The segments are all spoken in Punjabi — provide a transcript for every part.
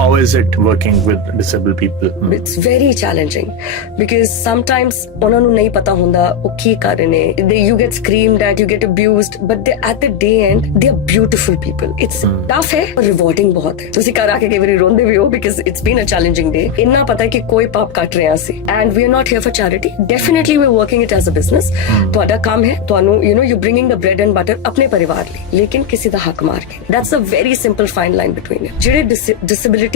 how is it working with disabled people? It's very challenging because sometimes ਉਹਨਾਂ ਨੂੰ ਨਹੀਂ ਪਤਾ ਹੁੰਦਾ ਉਹ ਕੀ ਕਰ ਰਹੇ ਨੇ. You get screamed at, you get abused, but at the day end they are beautiful people. It's tough ਹੈ ਪਰ rewarding ਬਹੁਤ ਹੈ. ਤੁਸੀਂ ਘਰ ਆ ਕੇ ਕਈ ਵਾਰੀ ਰੋਂਦੇ ਵੀ ਹੋ because it's been a challenging day. ਇੰਨਾ ਪਤਾ ਕਿ ਕੋਈ ਪਾਪ ਕੱਟ ਰਿਹਾ ਸੀ and we are not here for charity. Definitely we're working it as a business. ਤੁਹਾਡਾ ਕੰਮ ਹੈ ਤੁਹਾਨੂੰ you're bringing the bread and butter ਆਪਣੇ ਪਰਿਵਾਰ ਲਈ ਲੇਕਿਨ ਕਿਸੇ ਦਾ ਹੱਕ ਮਾਰ ਕੇ. That's a very simple fine line between it. ਜਿਹੜੇ disability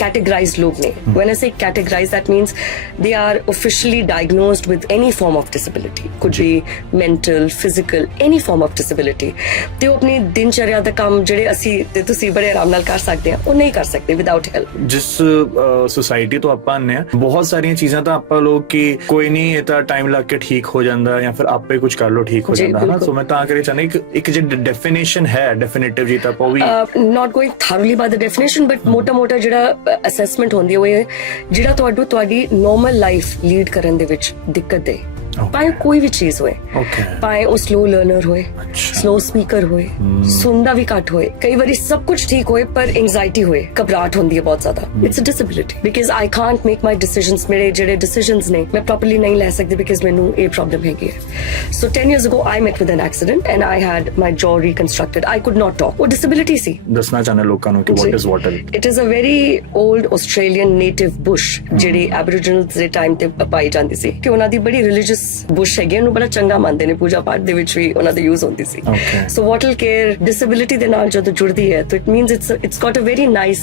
categorized ਲੋਕ ਨੇ, when I say categorized that means they are officially diagnosed with any form of disability, could be mental, physical, any form of disability. ਤੇ ਉਹ ਆਪਣੀ ਦਿਨਚਰਿਆ ਦਾ ਕੰਮ ਜਿਹੜੇ ਅਸੀਂ ਤੇ ਤੁਸੀਂ ਬੜੇ ਆਰਾਮ ਨਾਲ ਕਰ ਸਕਦੇ ਆ ਉਹ ਨਹੀਂ ਕਰ ਸਕਦੇ without help. ਜਿਸ ਸੋਸਾਇਟੀ ਤੋਂ ਆਪਾਂ ਆਨੇ ਆ ਬਹੁਤ ਸਾਰੀਆਂ ਚੀਜ਼ਾਂ ਤਾਂ ਆਪਾਂ ਲੋਕ ਕਿ ਕੋਈ ਨਹੀਂ ਇਹ ਤਾਂ ਟਾਈਮ ਲੱਗ ਕੇ ਠੀਕ ਹੋ ਜਾਂਦਾ ਜਾਂ ਫਿਰ ਆਪੇ ਕੁਝ ਕਰ ਲੋ ਠੀਕ ਹੋ ਜਾਂਦਾ ਹੈ. ਸੋ ਮੈਂ ਤਾਂ ਕਰੇ ਚਾਹਨਾ ਇੱਕ ਜਿਹੜੀ ਡੈਫੀਨੇਸ਼ਨ ਹੈ ਡੈਫੀਨਿਟਿਵ ਜੀ ਤਾਂ ਆਪਾਂ ਵੀ not going thoroughly by the definition but ਮੋਟਾ ਜਿਹੜਾ ਅਸੈਸਮੈਂਟ ਹੁੰਦੀ ਹੋਏ ਜਿਹੜਾ ਤੁਹਾਡੀ ਨੋਰਮਲ ਲਾਈਫ ਲੀਡ ਕਰਨ ਦੇ ਵਿੱਚ ਦਿੱਕਤ ਦੇ ਭਾਵੇਂ ਕੋਈ ਵੀ ਚੀਜ਼ ਹੋਏ ਭਾਵੇਂ ਉਹ ਸਲੋ ਲਰਨਰ ਹੋਏ ਸਲੋ ਸਪੀਕਰ ਹੋਏ ਸੁਣਦਾ ਵੀ ਘੱਟ ਹੋਏ ਕਈ ਵਾਰੀ ਸਭ ਕੁਝ ਠੀਕ ਹੋਏ ਪਰ ਐਂਜ਼ਾਈਟੀ ਹੋਏ ਘਬਰਾਹਟ ਹੁੰਦੀ ਹੈ ਬਹੁਤ ਜ਼ਿਆਦਾ it's a disability because I can't make my decisions ਮੇਰੇ ਜਿਹੜੇ ਡਿਸੀਜਨਸ ਨੇ ਮੈਂ ਪ੍ਰੋਪਰਲੀ ਨਹੀਂ ਲੈ ਸਕਦੀ ਬਿਕਾਜ਼ ਮੈਨੂੰ ਇਹ ਪ੍ਰੋਬਲਮ ਹੈਗੀ ਹੈ ਸੋ 10 years ago I met with an accident and I had my jaw reconstructed. I could not talk. ਉਹ disability ਸੀ. ਦੱਸਣਾ ਚਾਹੁੰਦੇ ਲੋਕਾਂ ਨੂੰ ਕਿ what is wattle? It is a very old Australian native bush ਜਿਹੜੀ Aboriginals ਦੇ ਟਾਈਮ ਤੇ ਪਾਈ ਜਾਂਦੀ ਸੀ ਕਿ ਉਹਨਾਂ ਦੀ ਬੜੀ religious bush ਹੈਗੀ ਉਹਨੂੰ ਬੜਾ ਚੰਗਾ ਮੰਨਦੇ ਨੇ ਪੂਜਾ ਪਾਠ ਦੇ ਵਿੱਚ ਵੀ ਉਹਨਾਂ ਦੇ ਯੂਜ਼ ਹੁੰਦੀ ਸੀ. So wattle care disability ਦੇ ਨਾਲ ਜਦੋਂ ਜੁੜਦੀ ਹੈ ਤਾਂ it means it's got a very nice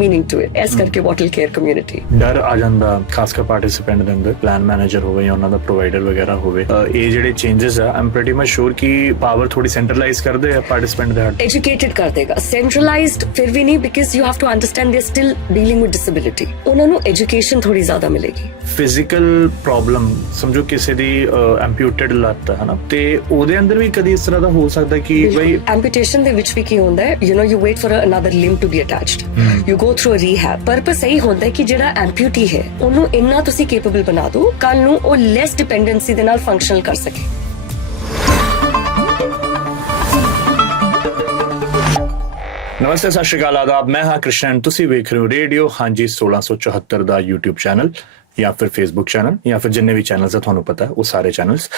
meaning to it. ਇਸ ਕਰਕੇ wattle care community. ਡਰ ਆ ਜਾਂਦਾ ਖਾਸ ਕਰ ਪਾਰਟਿਸਿਪੈਂਟ ਦੇ ਅੰਦਰ ਪਲਾਨ ਮੈਨੇਜਰ ਹੋਵੇ ਜਾਂ ਉਹਨਾਂ ਦਾ ਪ੍ਰੋਵਾਈਡਰ ਵਗੈਰਾ ਹੋਵੇ ਇਹ ਜਿਹੜੇ ਚੇਂजेस ਆ I'm pretty much sure ਕਿ ਪਾਵਰ ਥੋੜੀ ਸੈਂਟਰਲਾਈਜ਼ ਕਰਦੇ ਆ ਪਾਰਟਿਸਿਪੈਂਟ ਦੇ ਹੱਥ ਐਜੂਕੇਟਡ ਕਰ ਦੇਗਾ centralized ਫਿਰ ਵੀ ਨਹੀਂ because you have to understand they're still dealing with disability. ਉਹਨਾਂ ਨੂੰ ਐਜੂਕੇਸ਼ਨ ਥੋੜੀ ਜ਼ਿਆਦਾ ਮਿਲੇਗੀ. ਫਿਜ਼ੀਕਲ ਪ੍ਰੋਬਲਮ ਸਮਝੋ ਕਿਸੇ ਦੀ ਐਂਪਿਊਟਡ ਲੱਤ ਹੈ ਨਾ ਤੇ ਉਹਦੇ ਅੰਦਰ ਵੀ ਕਦੀ ਇਸ ਤਰ੍ਹਾਂ ਦਾ ਹੋ ਸਕਦਾ ਕਿ ਬਈ ਐਂਪਿਊਟੇਸ਼ਨ ਦੇ ਵਿੱਚ ਵੀ ਕੀ ਹੁੰਦਾ ਹੈ you wait for another limb to be attached. You go through a rehab. Purpose ਇਹੀ ਹੁੰਦਾ ਹੈ ਕਿ ਜਿਹੜਾ ਐਂਪਿਊਟੀ ਹੈ ਉਹਨੂੰ ਇੰਨਾ ਤੁਸੀਂ ਕੈਪੇਬਲ ਬਣਾ ਦਿਓ ਕੱਲ ਨੂੰ ਉਹ ਲੈਸ ਡਿਪੈਂਡੈਂਸੀ ਦੇ ਨਾਲ ਫੰਕਸ਼ਨਲ ਕਰ ਸਕੇ. ਨਮਸਤੇ ਸਤਿ ਸ਼੍ਰੀ ਅਕਾਲ ਆਦਾਬ ਮੈਂ ਹਾਂ ਕ੍ਰਿਸ਼ਨ ਤੁਸੀਂ ਵੇਖ ਰਹੇ ਹੋ ਰੇਡੀਓ ਹਾਂਜੀ 1674 ਦਾ YouTube ਚੈਨਲ ਜਾਂ ਫਿਰ Facebook ਚੈਨਲ ਜਾਂ ਫਿਰ ਜਿੰਨੇ ਵੀ ਚੈਨਲਸ ਆ ਤੁਹਾਨੂੰ ਪਤਾ ਉਹ ਸਾਰੇ ਚੈਨਲਸ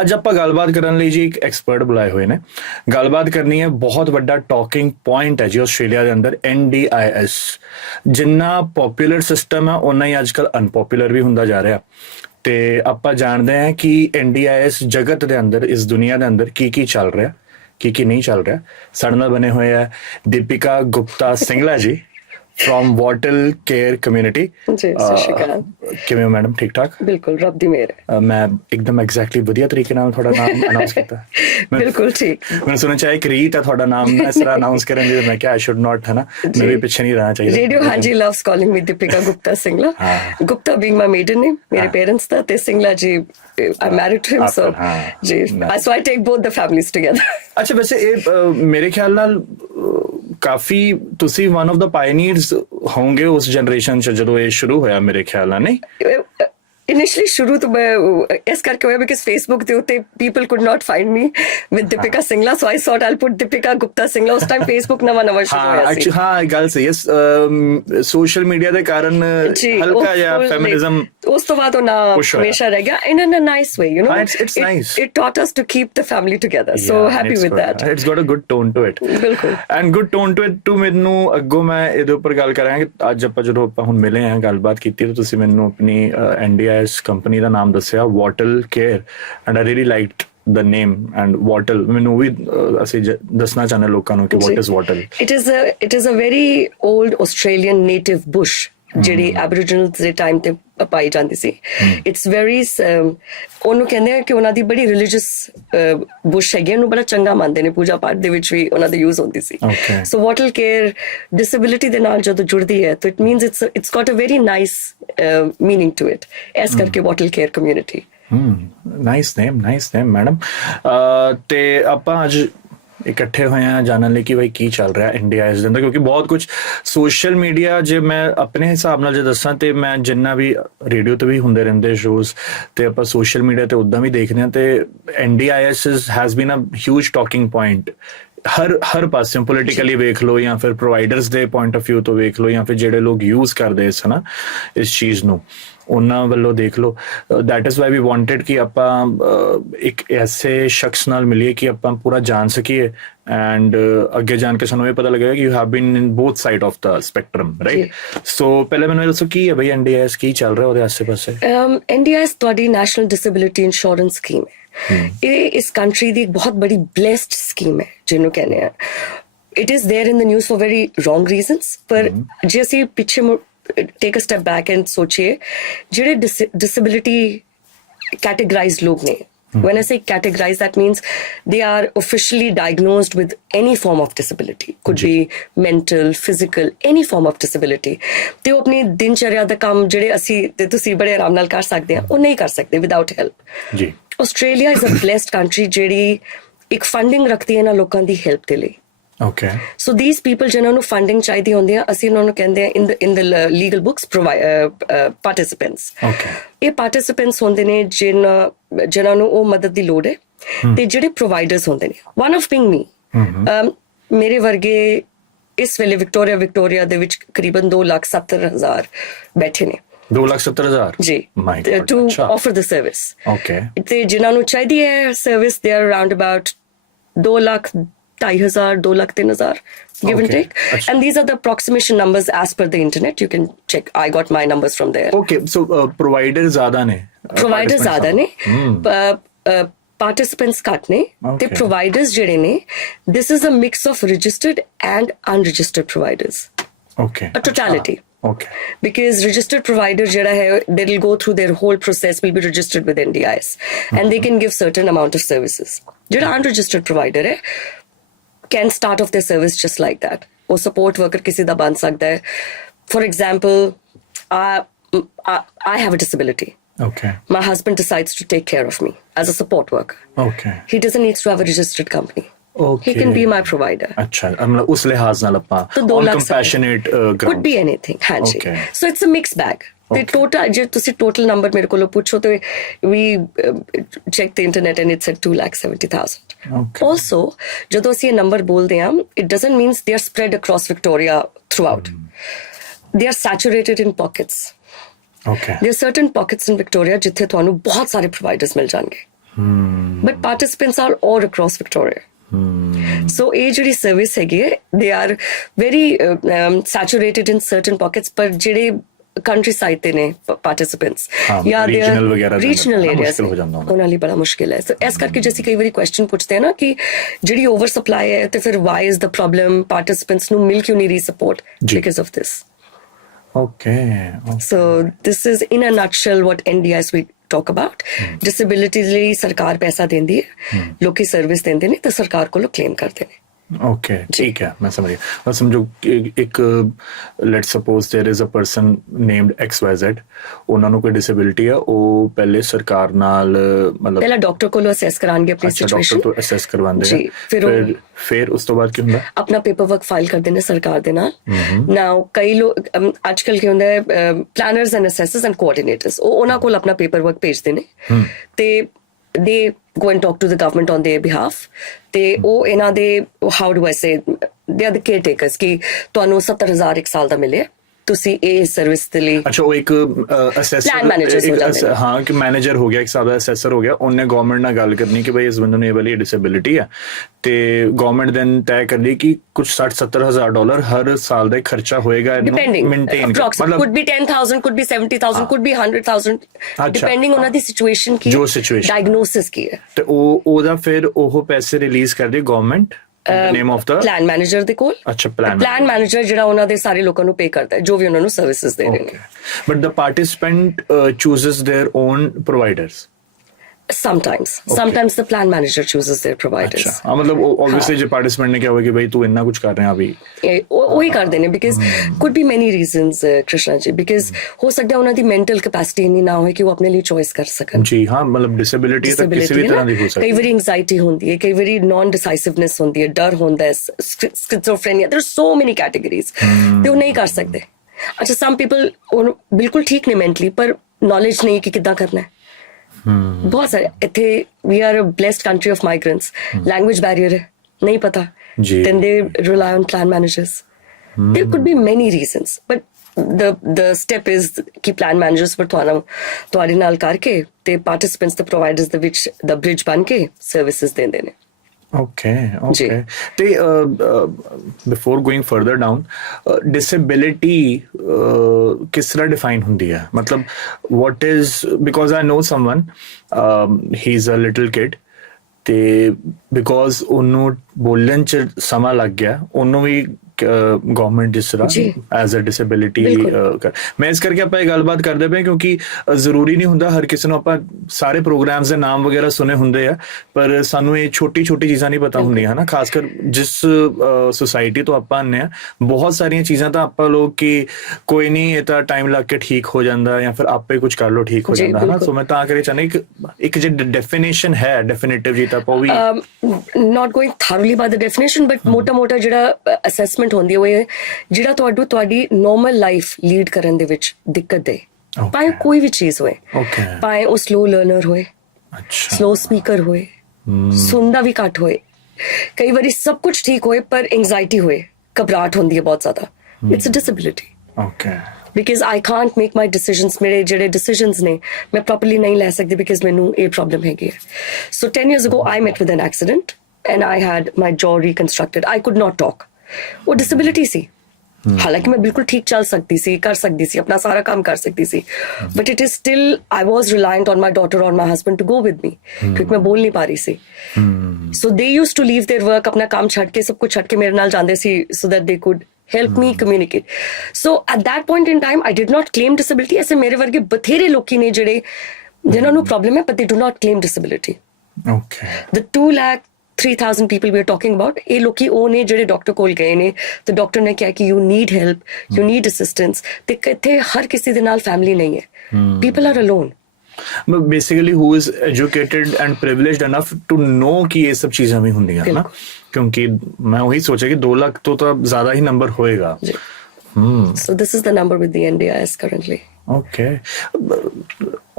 ਅੱਜ ਆਪਾਂ ਗੱਲਬਾਤ ਕਰਨ ਲਈ ਜੀ ਇੱਕ ਐਕਸਪਰਟ ਬੁਲਾਏ ਹੋਏ ਨੇ ਗੱਲਬਾਤ ਕਰਨੀ ਹੈ ਬਹੁਤ ਵੱਡਾ ਟਾਕਿੰਗ ਪੁਆਇੰਟ ਹੈ ਜੀ ਆਸਟ੍ਰੇਲੀਆ ਦੇ ਅੰਦਰ NDIS ਜਿੰਨਾ ਪਪੂਲਰ ਸਿਸਟਮ ਹੈ ਓਨਾ ਹੀ ਅੱਜ ਕੱਲ੍ਹ ਅਨਪਪੂਲਰ ਵੀ ਹੁੰਦਾ ਜਾ ਰਿਹਾ ਤੇ ਆਪਾਂ ਜਾਣਦੇ ਹਾਂ ਕਿ NDIS ਜਗਤ ਦੇ ਅੰਦਰ ਇਸ ਦੁਨੀਆ ਦੇ ਅੰਦਰ ਕੀ ਚੱਲ ਰਿਹਾ ਕੀ ਨਹੀਂ ਚੱਲ ਰਿਹਾ ਸਾਡੇ ਨਾਲ ਬਣੇ ਹੋਏ ਹੈ ਦੀਪਿਕਾ ਗੁਪਤਾ ਸਿੰਗਲਾ ਜੀ from wattle care community ਜੀ ਸਤਿ ਸ਼੍ਰੀ ਅਕਾਲ ਕਿਵੇਂ ਹੋ ਮੈਡਮ ਠੀਕ ਠਾਕ ਬਿਲਕੁਲ ਰੱਬ ਦੀ ਮਿਹਰ ਹੈ ਮੈਂ ਇੱਕਦਮ ਐਗਜ਼ੈਕਟਲੀ ਵਧੀਆ ਤਰੀਕੇ ਨਾਲ ਤੁਹਾਡਾ ਨਾਮ ਅਨਾਉਂਸ ਕੀਤਾ ਬਿਲਕੁਲ ਠੀਕ ਮੈਨੂੰ ਸੁਣਨਾ ਚਾਹੀ ਕਿ ਰੀਤ ਹੈ ਤੁਹਾਡਾ ਨਾਮ ਇਸ ਤਰ੍ਹਾਂ ਅਨਾਉਂਸ ਕਰਨ ਦੀ ਮੈਂ ਕਿਹਾ ਆਈ ਸ਼ੁਡ ਨਾਟ ਹੈ ਨਾ ਮੈਂ ਵੀ ਪਿੱਛੇ ਨਹੀਂ ਰਹਿਣਾ ਚਾਹੀਦਾ ਰੇਡੀਓ ਹਾਂਜੀ ਲਵਸ ਕਾਲਿੰਗ ਮੀ ਦੀਪਿਕਾ ਗੁਪਤਾ ਸਿੰਗਲਾ ਗੁਪਤਾ ਬੀਇੰਗ ਮਾਈ ਮੇਡਨ ਨੇਮ ਮੇਰੇ ਪੇਰੈਂਟਸ ਦਾ ਤੇ ਸਿੰਗਲਾ ਜੀ I'm married to him so ਜੀ so I take both the families together ਅੱਛਾ ਵੈਸੇ ਇਹ ਮੇਰੇ ਖਿਆਲ ਨਾਲ ਕਾਫੀ ਤੁਸੀਂ one of the pioneers ਹੋਂਗੇ ਉਸ ਜਨਰੇਸ਼ਨ ਚ ਜਦੋਂ ਇਹ ਸ਼ੁਰੂ ਹੋਇਆ ਮੇਰੇ ਖਿਆਲ ਨਾਲ ਨਹੀਂ Initially ਸ਼ੁਰੂ ਤੋਂ ਮੈਂ ਇਸ ਕਰਕੇ ਹੋਇਆ because Facebook ਦੇ ਉੱਤੇ people could not find me with Deepika Singla so I thought I'll put Deepika Gupta Singla ਉਸ time Facebook ਨਵਾਂ ਸ਼ੁਰੂ ਹੋਇਆ ਸੀ ਹਾਂ ਗੱਲ ਸਹੀ ਹੈ ਸੋਸ਼ਲ ਮੀਡੀਆ ਦੇ ਕਾਰਨ ਹਲਕਾ ਜਿਹਾ ਫੈਮਿਨਿਜ਼ਮ ਉਸ ਤੋਂ ਬਾਅਦ ਉਹ ਨਾ ਹਮੇਸ਼ਾ ਰਹਿ ਗਿਆ in a nice way it's nice it taught us to keep the family together so happy with that it's got a good tone to it ਬਿਲਕੁਲ and good tone to it too ਮੈਨੂੰ ਅੱਗੋਂ ਮੈਂ ਇਹਦੇ ਉੱਪਰ ਗੱਲ ਕਰਾਂਗੇ ਅੱਜ ਆਪਾਂ ਜਦੋਂ ਆਪਾਂ ਹੁਣ ਮਿਲੇ ਹਾਂ ਗੱਲਬਾਤ ਕੀਤੀ ਤਾਂ ਤੁਸੀਂ ਮੈਨੂੰ ਆਪਣੀ NDIS ਕੰਪਨੀ ਦਾ ਨਾਮ ਦੱਸਿਆ wattle care and I really liked the name and wattle ਮੈਨੂੰ ਵੀ ਅਸੀਂ ਦੱਸਣਾ ਚਾਹੁੰਦੇ ਲੋਕਾਂ ਨੂੰ ਕਿ what is wattle it is a very old Australian native bush ਜਿਹੜੀ Aboriginals ਦੇ ਟਾਈਮ ਤੇ ਪਾਈ ਜਾਂਦੀ ਸੀ ਇਟਸ ਵੈਰੀ ਉਹਨੂੰ ਕਹਿੰਦੇ ਆ ਕਿ ਉਹਨਾਂ ਦੀ ਬੜੀ ਰਿਲੀਜੀਅਸ ਬੁਸ਼ ਹੈਗੀ ਉਹਨੂੰ ਬੜਾ ਚੰਗਾ ਮੰਨਦੇ ਨੇ ਪੂਜਾ ਪਾਠ ਦੇ ਵਿੱਚ ਵੀ ਉਹਨਾਂ ਦੀ ਯੂਜ਼ ਹੁੰਦੀ ਸੀ ਸੋ wattle care disability ਦੇ ਨਾਲ ਜਦੋਂ ਜੁੜਦੀ ਹੈ ਤਾਂ it means it's got a very nice meaning to it ਇਸ ਕਰਕੇ wattle care community ਨਾਈਸ ਨੇਮ ਮੈਡਮ ਤੇ ਆਪਾਂ ਅੱਜ ਇਕੱਠੇ ਹੋਏ ਆ ਜਾਣਨ ਲਈ ਕਿ ਬਈ ਕੀ ਚੱਲ ਰਿਹਾ NDIS ਦੇ ਅੰਦਰ ਕਿਉਂਕਿ ਬਹੁਤ ਕੁਝ ਸੋਸ਼ਲ ਮੀਡੀਆ ਜੇ ਮੈਂ ਆਪਣੇ ਹਿਸਾਬ ਨਾਲ ਜੇ ਦੱਸਾਂ ਤੇ ਮੈਂ ਜਿੰਨਾ ਵੀ ਰੇਡੀਓ ਤੇ ਵੀ ਹੁੰਦੇ ਰਹਿੰਦੇ ਸ਼ੋਜ਼ ਤੇ ਆਪਾਂ ਸੋਸ਼ਲ ਮੀਡੀਆ ਤੇ ਉਦਾਂ ਵੀ ਦੇਖਦੇ ਹਾਂ ਤੇ NDIS has been a huge talking point ਹਰ ਪਾਸਿਓਂ ਪੋਲੀਟੀਕਲੀ ਵੇਖ ਲਓ ਜਾਂ ਫਿਰ ਪ੍ਰੋਵਾਈਡਰਸ ਦੇ ਪੁਆਇੰਟ ਆਫ ਵਿਊ ਤੋਂ ਵੇਖ ਲਓ ਜਾਂ ਫਿਰ ਜਿਹੜੇ ਲੋਕ ਯੂਜ਼ ਕਰਦੇ ਇਸ ਹਨਾ ਇਸ ਚੀਜ਼ ਨੂੰ ਉਹਨਾਂ ਵੱਲੋਂ ਦੇਖ ਲਓ that is why we wanted ਕਿ ਆਪਾਂ ਇੱਕ ਐਸੇ ਸ਼ਖਸ ਨਾਲ ਮਿਲੀਏ ਕਿ ਆਪਾਂ ਪੂਰਾ ਜਾਣ ਸਕੀਏ ਐਂਡ ਅੱਗੇ ਜਾਣ ਕੇ ਸਾਨੂੰ ਇਹ ਪਤਾ ਲੱਗੇਗਾ ਕਿ you have been in both side of the spectrum right so ਪਹਿਲੇ ਮੈਨੂੰ ਦੱਸੋ ਕੀ ਹੈ ਬਈ NDIS ਕੀ ਚੱਲ ਰਿਹਾ ਉਹਦੇ ਆਸ-ਪਾਸੇ NDIS ਤੁਹਾਡੀ ਨੈਸ਼ਨਲ ਡਿਸੇਬਿਲਿਟੀ ਇੰਸ਼ੋਰੈਂਸ ਸਕੀਮ ਹੈ ਇਹ ਇਸ ਕੰਟਰੀ ਦੀ ਇੱਕ ਬਹੁਤ ਬੜੀ ਬਲੈਸਡ ਸਕੀਮ ਹੈ ਜਿਹਨੂੰ ਕਹਿੰਦੇ ਆ it is there in the news for very wrong reasons ਪਰ ਜੇ ਅਸੀਂ ਪਿੱਛੇ take a step back and सोचिए ਜਿਹੜੇ disability categorized ਲੋग ਨੇ when I say categorized that means they are officially diagnosed with any form of disability could be mental physical any form of disability ਤੇ ਉਹ ਆਪਣੀ ਦਿਨਚਰਿਆ ਦਾ ਕੰਮ ਜਿਹੜੇ ਅਸੀਂ ਤੇ ਤੁਸੀਂ ਬੜੇ ਆਰਾਮ ਨਾਲ ਕਰ ਸਕਦੇ ਆ ਉਹ ਨਹੀਂ ਕਰ ਸਕਦੇ without help ਜੀ Australia is a blessed country ਜਿਹੜੀ ਇੱਕ ਫੰਡਿੰਗ ਰੱਖਦੀ ਹੈ ਨਾ ਲੋਕਾਂ ਦੀ ਹੈਲਪ ਦੇ ਲਈ Okay. So these people ਜਿਨ੍ਹਾਂ ਨੂੰ ਫੰਡਿੰਗ ਚਾਹੀਦੀ ਹੁੰਦੀ ਆ ਅਸੀਂ ਉਹਨਾਂ ਨੂੰ ਕਹਿੰਦੇ ਆ in the legal books participants. Okay. ਇਹ participants ਹੁੰਦੇ ਨੇ ਜਿਨ੍ਹਾਂ ਨੂੰ ਉਹ ਮਦਦ ਦੀ ਲੋੜ ਹੈ ਤੇ ਜਿਹੜੇ ਪ੍ਰੋਵਾਈਡਰਸ ਹੁੰਦੇ ਨੇ one of being me. ਮੇਰੇ ਵਰਗੇ ਇਸ ਵੇਲੇ ਵਿਕਟੋਰੀਆ ਦੇ ਵਿੱਚ ਕਰੀਬਨ 2,70,000 ਬੈਠੇ ਨੇ 2,70,000 ਜੀ to offer the service. Okay. ਤੇ ਜਿਨ੍ਹਾਂ ਨੂੰ ਚਾਹੀਦੀ ਹੈ service they are around about 2,02,000 2,03,000 give and take and these are the approximation numbers as per the internet you can check I got my numbers from there okay so provider zyada ne participants ਘੱਟ ਨੇ ਤੇ providers ਜਿਹੜੇ ਨੇ this is a mix of registered and unregistered providers okay a totality okay because registered provider ਜਿਹੜਾ ਹੈ they will go through their whole process will be registered with NDIS and they can give certain amount of services ਜਿਹੜਾ unregistered provider ਹੈ can start off their service just like that or support worker kisi da ban sakta hai for example I have a disability okay my husband decides to take care of me as a support worker okay he doesn't need to have a registered company okay he can be my provider acha matlab us lihaz nal appa on compassionate ground could be anything hanji okay. So it's a mixed bag the total je tusi total number mere kolo pucho to we checked the internet and it said 2,70,000 okay also jadon ਅਸੀਂ ਇਹ number ਬੋਲਦੇ ਹਾਂ it doesn't mean they are spread across Victoria throughout they are saturated in pockets okay there are certain pockets in Victoria ਜਿੱਥੇ ਤੁਹਾਨੂੰ ਬਹੁਤ ਸਾਰੇ providers ਮਿਲ ਜਾਣਗੇ but participants are all across Victoria so ਇਹ ਜਿਹੜੀ ਸਰਵਿਸ ਹੈਗੀ ਹੈ they are very saturated in certain pockets ਪਰ ਜਿਹੜੇ countryside ਤੇ ਨੇ participants ਜਾਂ regional areas ਉਹਨਾਂ ਲਈ ਬੜਾ ਮੁਸ਼ਕਿਲ ਹੈ ਸੋ ਇਸ ਕਰਕੇ ਜੇ ਅਸੀਂ ਕਈ ਵਾਰੀ ਕੁਐਸਚਨ ਪੁੱਛਦੇ ਹਾਂ ਨਾ ਕਿ ਜਿਹੜੀ ਓਵਰ ਸਪਲਾਈ ਹੈ ਤੇ ਫਿਰ why is the problem participants ਨੂੰ ਮਿਲ ਕਿਉਂ ਨਹੀਂ ਰਹੀ support because of this okay so this is in a nutshell what NDIS we talk about disability ਲਈ ਸਰਕਾਰ ਪੈਸਾ ਦਿੰਦੀ ਹੈ ਲੋਕੀ ਸਰਵਿਸ ਦਿੰਦੇ ਨੇ ਤੇ ਸਰਕਾਰ ਕੋਲੋਂ ਕਲੇਮ ਕਰਦੇ ਨੇ okay ठीक है मैं समझ गया और समझो एक let's suppose there is a person named XYZ ਉਹਨਾਂ ਨੂੰ ਕੋਈ disability ਹੈ ਉਹ ਪਹਿਲੇ ਸਰਕਾਰ ਨਾਲ ਮਤਲਬ ਪਹਿਲਾਂ ਡਾਕਟਰ ਕੋਲੋਂ ਅਸੈਸ ਕਰਾਂਗੇ ਆਪਣੀ ਸਿਚੁਏਸ਼ਨ ਡਾਕਟਰ ਤੋਂ ਅਸੈਸ ਕਰਵਾਉਂਦੇ ਆ ਫਿਰ ਉਸ ਤੋਂ ਬਾਅਦ ਕੀ ਹੁੰਦਾ ਆਪਣਾ ਪੇਪਰ ਵਰਕ ਫਾਈਲ ਕਰਦੇ ਨੇ ਸਰਕਾਰ ਦੇ ਨਾਲ ਨਾਓ ਕਈ ਲੋਕ ਅੱਜਕੱਲ ਕੀ ਹੁੰਦਾ ਹੈ ਪਲਾਨਰਸ ਐਂਡ ਅਸੈਸਰਸ ਐਂਡ ਕੋਆਰਡੀਨੇਟਰਸ ਉਹ ਉਹਨਾਂ ਕੋਲ ਆਪਣਾ ਪੇਪਰ ਵਰਕ ਭੇਜਦੇ ਨੇ ਤੇ they go and talk to the government on their behalf ਤੇ ਉਹ ਇਹਨਾਂ ਦੇ how do I say they are the caretakers ਕਿ ਤੁਹਾਨੂੰ 70,000 ਇੱਕ ਸਾਲ ਦਾ ਮਿਲੇ ਤੁਸੀਂ ਇਹ ਸਰਵਿਸ ਦੇ ਲਈ ਅੱਛਾ ਉਹ ਇੱਕ ਅਸੈਸਰ ਹਾਂ ਕਿ ਮੈਨੇਜਰ ਹੋ ਗਿਆ ਇੱਕ ਸਾਦਾ ਅਸੈਸਰ ਹੋ ਗਿਆ ਉਹਨੇ ਗਵਰਨਮੈਂਟ ਨਾਲ ਗੱਲ ਕਰਨੀ ਕਿ ਬਈ ਇਸ ਬੰਦੇ ਨੂੰ ਇਹ ਵਾਲੀ ਡਿਸੇਬਿਲਿਟੀ ਹੈ ਤੇ ਗਵਰਨਮੈਂਟ ਦੈਨ ਤੈਅ ਕਰਦੀ ਕਿ ਕੁਝ $60,000 ਹਰ ਸਾਲ ਦਾ ਖਰਚਾ ਹੋਏਗਾ ਇਹਨੂੰ ਮੇਨਟੇਨ ਮਤਲਬ could be 10,000 could be 70,000 could be 100,000 depending ਉਹਨਾਂ ਦੀ ਸਿਚੁਏਸ਼ਨ ਕੀ ਜੋ ਸਿਚੁਏਸ਼ਨ ਡਾਇਗਨੋਸਿਸ ਕੀ ਹੈ ਤੇ ਉਹਦਾ ਫਿਰ ਉਹ ਪੈਸੇ ਰਿਲੀਜ਼ ਕਰਦੀ government name of the plan manager ਦੇ ਕੋਲ ਅੱਛਾ plan manager ਜਿਹੜਾ ਉਹਨਾਂ ਦੇ ਸਾਰੇ ਲੋਕਾਂ ਨੂੰ ਪੇ ਕਰਦਾ ਹੈ ਜੋ ਵੀ ਉਹਨਾਂ ਨੂੰ ਸਰਵਿਸਿਜ਼ ਦੇ ਰਹੇ ਨੇ but the participant chooses their own providers sometimes the plan manager chooses their providers ਅੱਛਾ ਮਤਲਬ obviously ਜੇ participant ਨੇ ਕਿਹਾ ਹੋਵੇ ਕਿ ਭਾਈ ਤੂੰ ਇੰਨਾ ਕੁਝ ਕਰ ਰਿਹਾ ਅਭੀ ਉਹੀ ਕਰਦੇ ਨੇ because could be many reasons Krishna ji because ਹੋ ਸਕਦਾ ਉਹਨਾਂ ਦੀ mental capacity ਨਹੀਂ ਨਾ ਹੋਵੇ ਕਿ ਉਹ ਆਪਣੇ ਲਈ choice ਕਰ ਸਕਣ ਜੀ ਹਾਂ ਮਤਲਬ disability ਤਾਂ ਕਿਸੇ ਵੀ ਤਰ੍ਹਾਂ ਦੀ ਹੋ ਸਕਦੀ ਹੈ ਕਈ ਵਾਰੀ anxiety ਹੁੰਦੀ ਹੈ ਕਈ ਵਾਰੀ non decisiveness ਹੁੰਦੀ ਹੈ ਡਰ ਹੁੰਦਾ ਹੈ schizophrenia there are so many categories ਤੇ ਉਹ ਨਹੀਂ ਕਰ ਸਕਦੇ ਅੱਛਾ some people ਬਿਲਕੁਲ ਠੀਕ ਨੇ mentally ਪਰ knowledge ਨਹੀਂ ਕਿ ਕਿੱਦਾਂ ਕਰਨਾ ਹੈ ਬਹੁਤ ਸਾਰੇ ਇੱਥੇ we are a blessed country of migrants language barrier ਹੈ नहीं पता, then they rely on plan managers. There could be many reasons, but the step is कि plan managers पर ਤੁਹਾਡੇ ਨਾਲ ਕਰਕੇ ਤੇ participants the providers ਦੇ ਵਿੱਚ the bridge ਬਣ ਕੇ services ਦਿੰਦੇ ਨੇ. Okay. ਤੇ before going further down, disability ਕਿਸ ਤਰ੍ਹਾਂ define ਹੁੰਦੀ ਹੈ? ਮਤਲਬ what is, because I know someone, he's a little kid, ਤੇ because ਉਹਨੂੰ ਬੋਲਣ ਚ ਸਮਾਂ ਲੱਗ ਗਿਆ, ਉਹਨੂੰ ਵੀ ਗਵਰਨਮੈਂਟ ਜਿਸ ਤਰ੍ਹਾਂ ਐਜ਼ ਅ ਡਿਸੇਬਿਲਿਟੀ ਮੈਂ ਇਸ ਕਰਕੇ ਆਪਾਂ ਇਹ ਗੱਲਬਾਤ ਕਰਦੇ ਪਏ ਕਿਉਂਕਿ ਜ਼ਰੂਰੀ ਨਹੀਂ ਹੁੰਦਾ ਹਰ ਕਿਸੇ ਨੂੰ ਆਪਾਂ ਸਾਰੇ ਪ੍ਰੋਗਰਾਮਸ ਦੇ ਨਾਮ ਵਗੈਰਾ ਸੁਣੇ ਹੁੰਦੇ ਆ, ਪਰ ਸਾਨੂੰ ਇਹ ਛੋਟੀ ਚੀਜ਼ਾਂ ਨਹੀਂ ਪਤਾ ਹੁੰਦੀਆਂ ਹਨਾ, ਖਾਸ ਕਰ ਜਿਸ ਸੁਸਾਇਟੀ ਤੋਂ ਆਪਾਂ ਆਉਂਦੇ ਆ ਬਹੁਤ ਸਾਰੀਆਂ ਚੀਜ਼ਾਂ ਤਾਂ ਆਪਾਂ ਲੋਕ ਕਿ ਕੋਈ ਨਹੀਂ ਇਹ ਤਾਂ ਟਾਈਮ ਲੱਗ ਕੇ ਠੀਕ ਹੋ ਜਾਂਦਾ ਜਾਂ ਫਿਰ ਆਪੇ ਕੁਝ ਕਰ ਲਓ ਠੀਕ ਹੋ ਜਾਂਦਾ ਹਨਾ. ਸੋ ਮੈਂ ਤਾਂ ਕਰੇ ਚਾਹੁੰਦਾ ਇੱਕ ਜੇ ਡੈਫੀਨੇਸ਼ਨ ਹੈ ਡੈਫੀਨਿਟਿਵ ਜੀ ਤਾਂ ਆਪਾਂ ਵੀ not going thoroughly by the definition, but ਮੋਟਾ ਜਿਹੜਾ assessment ਹੁੰਦੀ ਹੈ ਜਿਹੜਾ ਤੁਹਾਡੀ normal life lead ਕਰਨ ਦੇ ਵਿੱਚ ਦਿੱਕਤ ਦੇ, ਭਾਵੇਂ ਕੋਈ ਵੀ ਚੀਜ਼ ਹੋਏ, ਭਾਵੇਂ ਉਹ slow learner ਹੋਏ, slow speaker ਹੋਏ, ਸੁਣਦਾ ਵੀ ਘੱਟ ਹੋਏ, ਕਈ ਵਾਰੀ ਸਭ ਕੁਝ ਠੀਕ ਹੋਏ ਪਰ anxiety ਹੋਏ, ਘਬਰਾਹਟ ਹੁੰਦੀ ਹੈ ਬਹੁਤ ਜ਼ਿਆਦਾ, it's a disability. Because I can't make my decisions, ਮੇਰੇ ਜਿਹੜੇ decisions ਨੇ ਮੈਂ properly ਨਹੀਂ ਲੈ ਸਕਦੀ because ਮੈਨੂੰ ਇਹ problem ਹੈਗੀ ਹੈ. So 10 years ago I met with an accident and I had my jaw reconstructed. I could not talk. ਉਹ disability ਸੀ, ਹਾਲਾਂਕਿ ਮੈਂ ਬਿਲਕੁਲ ਠੀਕ ਚੱਲ ਸਕਦੀ ਸੀ, ਕਰ ਸਕਦੀ ਸੀ, ਆਪਣਾ ਸਾਰਾ ਕੰਮ ਕਰ ਸਕਦੀ ਸੀ, but it is still I was reliant on my daughter or my husband to go with me ਕਿਉਂਕਿ ਮੈਂ ਬੋਲ ਨਹੀਂ ਪਾ ਰਹੀ ਸੀ. So they used to leave their work, ਆਪਣਾ ਕੰਮ ਛੱਡ ਕੇ ਸਭ ਕੁਝ ਛੱਡ ਕੇ ਮੇਰੇ ਨਾਲ ਜਾਂਦੇ ਸੀ so that they could help me communicate. So at that point in time I did not claim disability. ऐसे मेरे वर्गे बथेरे लोग ने ਜਿਹੜੇ जिन्हों ਨੂੰ problem है but they do not claim disability. The 2,03,000 people we are talking about, ਇਹ ਲੋਕੀ ਉਹ ਨੇ ਜਿਹੜੇ ਡਾਕਟਰ ਕੋਲ ਗਏ ਨੇ ਤੇ ਡਾਕਟਰ ਨੇ ਕਿਹਾ ਕਿ you need help, you need assistance, ਤੇ ਕਿਤੇ ਹਰ ਕਿਸੇ ਦੇ ਨਾਲ ਫੈਮਿਲੀ ਨਹੀਂ ਹੈ, people are alone. But basically who is educated and privileged enough to know कि ये सब चीजें भी ਹੁੰਦੀਆਂ ਨਾ, ਕਿਉਂਕਿ ਮੈਂ ਉਹੀ ਸੋਚਿਆ ਕਿ 2 ਲੱਖ ਤੋਂ ਤਾਂ ਜ਼ਿਆਦਾ ਹੀ ਨੰਬਰ ਹੋਏਗਾ. So this is the number with the NDIS currently. Okay.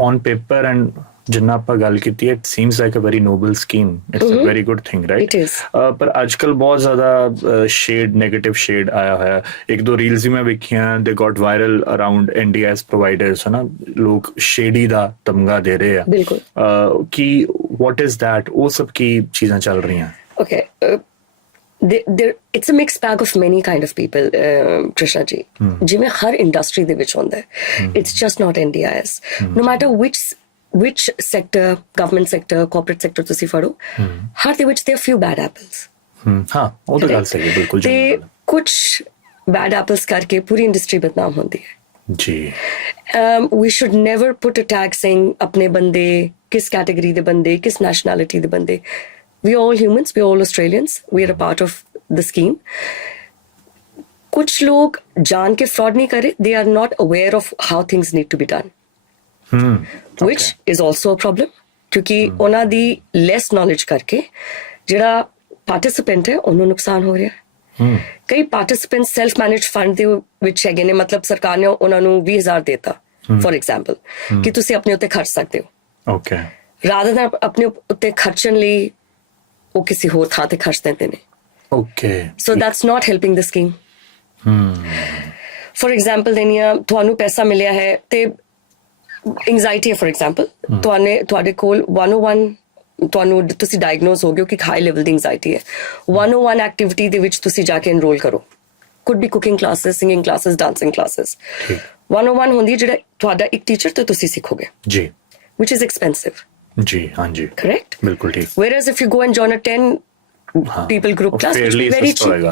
On paper and ਜਿੰਨਾ ਆਪਾਂ ਗੱਲ ਕੀਤੀ ਹੈ, it seems like a very noble scheme. It's a very good thing, right? It is. ਪਰ ਅੱਜਕੱਲ ਬਹੁਤ ਜ਼ਿਆਦਾ ਸ਼ੇਡ ਨੈਗੇਟਿਵ ਸ਼ੇਡ ਆਇਆ ਹੋਇਆ. ਇੱਕ ਦੋ ਰੀਲਸ ਵੀ ਮੈਂ ਵੇਖੀਆਂ, they got viral around NDIS providers, ਹਨਾ, ਲੋਕ ਸ਼ੇਡੀ ਦਾ ਤਮਗਾ ਦੇ ਰਹੇ ਆ. ਬਿਲਕੁਲ. ਕਿ what is that? ਉਹ ਸਭ ਕੀ ਚੀਜ਼ਾਂ ਚੱਲ ਰਹੀਆਂ? Okay. It's a mixed bag of many kind of people, Krishna ji. ਜਿਵੇਂ ਹਰ ਇੰਡਸਟਰੀ ਦੇ ਵਿੱਚ ਹੁੰਦਾ ਹੈ. It's just not NDIS. No matter which sector, government sector, corporate sector ਤੁਸੀਂ ਫੜੋ, ਹਰ ਦੇ ਵਿੱਚ there are few bad apples. ਹਾਂ, ਉਹ ਤਾਂ ਗੱਲ ਸਹੀ ਹੈ, ਬਿਲਕੁਲ. ਤੇ ਕੁਝ bad apples ਕਰਕੇ ਪੂਰੀ ਇੰਡਸਟਰੀ ਬਦਨਾਮ ਹੁੰਦੀ ਹੈ ਜੀ. We should never put a tag saying ਆਪਣੇ ਬੰਦੇ ਕਿਸ ਕੈਟੇਗਰੀ ਦੇ ਬੰਦੇ, ਕਿਸ ਨੈਸ਼ਨੈਲਿਟੀ ਦੇ ਬੰਦੇ. We are all humans, we are all Australians, we are a part of the scheme. कुछ लोग जान के fraud नहीं करे, they are not aware of how things need to be done. Which is also a problem, क्योंकि ਉਹਨਾਂ ਦੀ less knowledge ਕਰਕੇ ਜਿਹੜਾ participant ਹੈ ਉਹਨੂੰ ਨੁਕਸਾਨ ਹੋ ਰਿਹਾ ਹੈ. ਕਈ participants self managed fund ਦੇ ਵਿੱਚ ਹੈਗੇ ਨੇ, ਮਤਲਬ ਸਰਕਾਰ ਨੇ ਉਹਨਾਂ ਨੂੰ 20,000 ਦੇਤਾ for example ਕਿ ਤੁਸੀਂ ਆਪਣੇ ਉੱਤੇ ਖਰਚ ਸਕਦੇ ਹੋ. Okay. rather than ਆਪਣੇ ਉੱਤੇ ਖਰਚਣ ਲਈ ਉਹ ਕਿਸੇ ਹੋਰ ਥਾਂ ਤੇ ਖਰਚ ਦਿੰਦੇ ਨੇ. Okay. So that's not helping the scheme. For example, ਦੇਨੀਆ ਤੁਹਾਨੂੰ ਪੈਸਾ ਮਿਲਿਆ ਹੈ ਤੇ anxiety ਹੈ for example, ਤੁਹਾਡੇ ਕੋਲ 101 ਤੁਹਾਨੂੰ ਤੁਸੀਂ ਡਾਇਗਨੋਸ ਹੋ ਗਏ ਕਿ ਹਾਈ ਲੈਵਲ ਦੀ anxiety ਹੈ. 101 ਐਕਟੀਵਿਟੀ ਦੇ ਵਿੱਚ ਤੁਸੀਂ ਜਾ ਕੇ enroll ਕਰੋ. could be cooking classes, singing classes, dancing classes. 101 ਹੁੰਦੀ ਜਿਹੜਾ ਤੁਹਾਡਾ ਇੱਕ ਟੀਚਰ ਤੋਂ ਤੁਸੀਂ ਸਿੱਖੋਗੇ ਜੀ, which is expensive. ਜੀ, ਹਾਂਜੀ, correct, ਬਿਲਕੁਲ ਠੀਕ. Whereas if you go and join a 10 people group class, which is very cheap,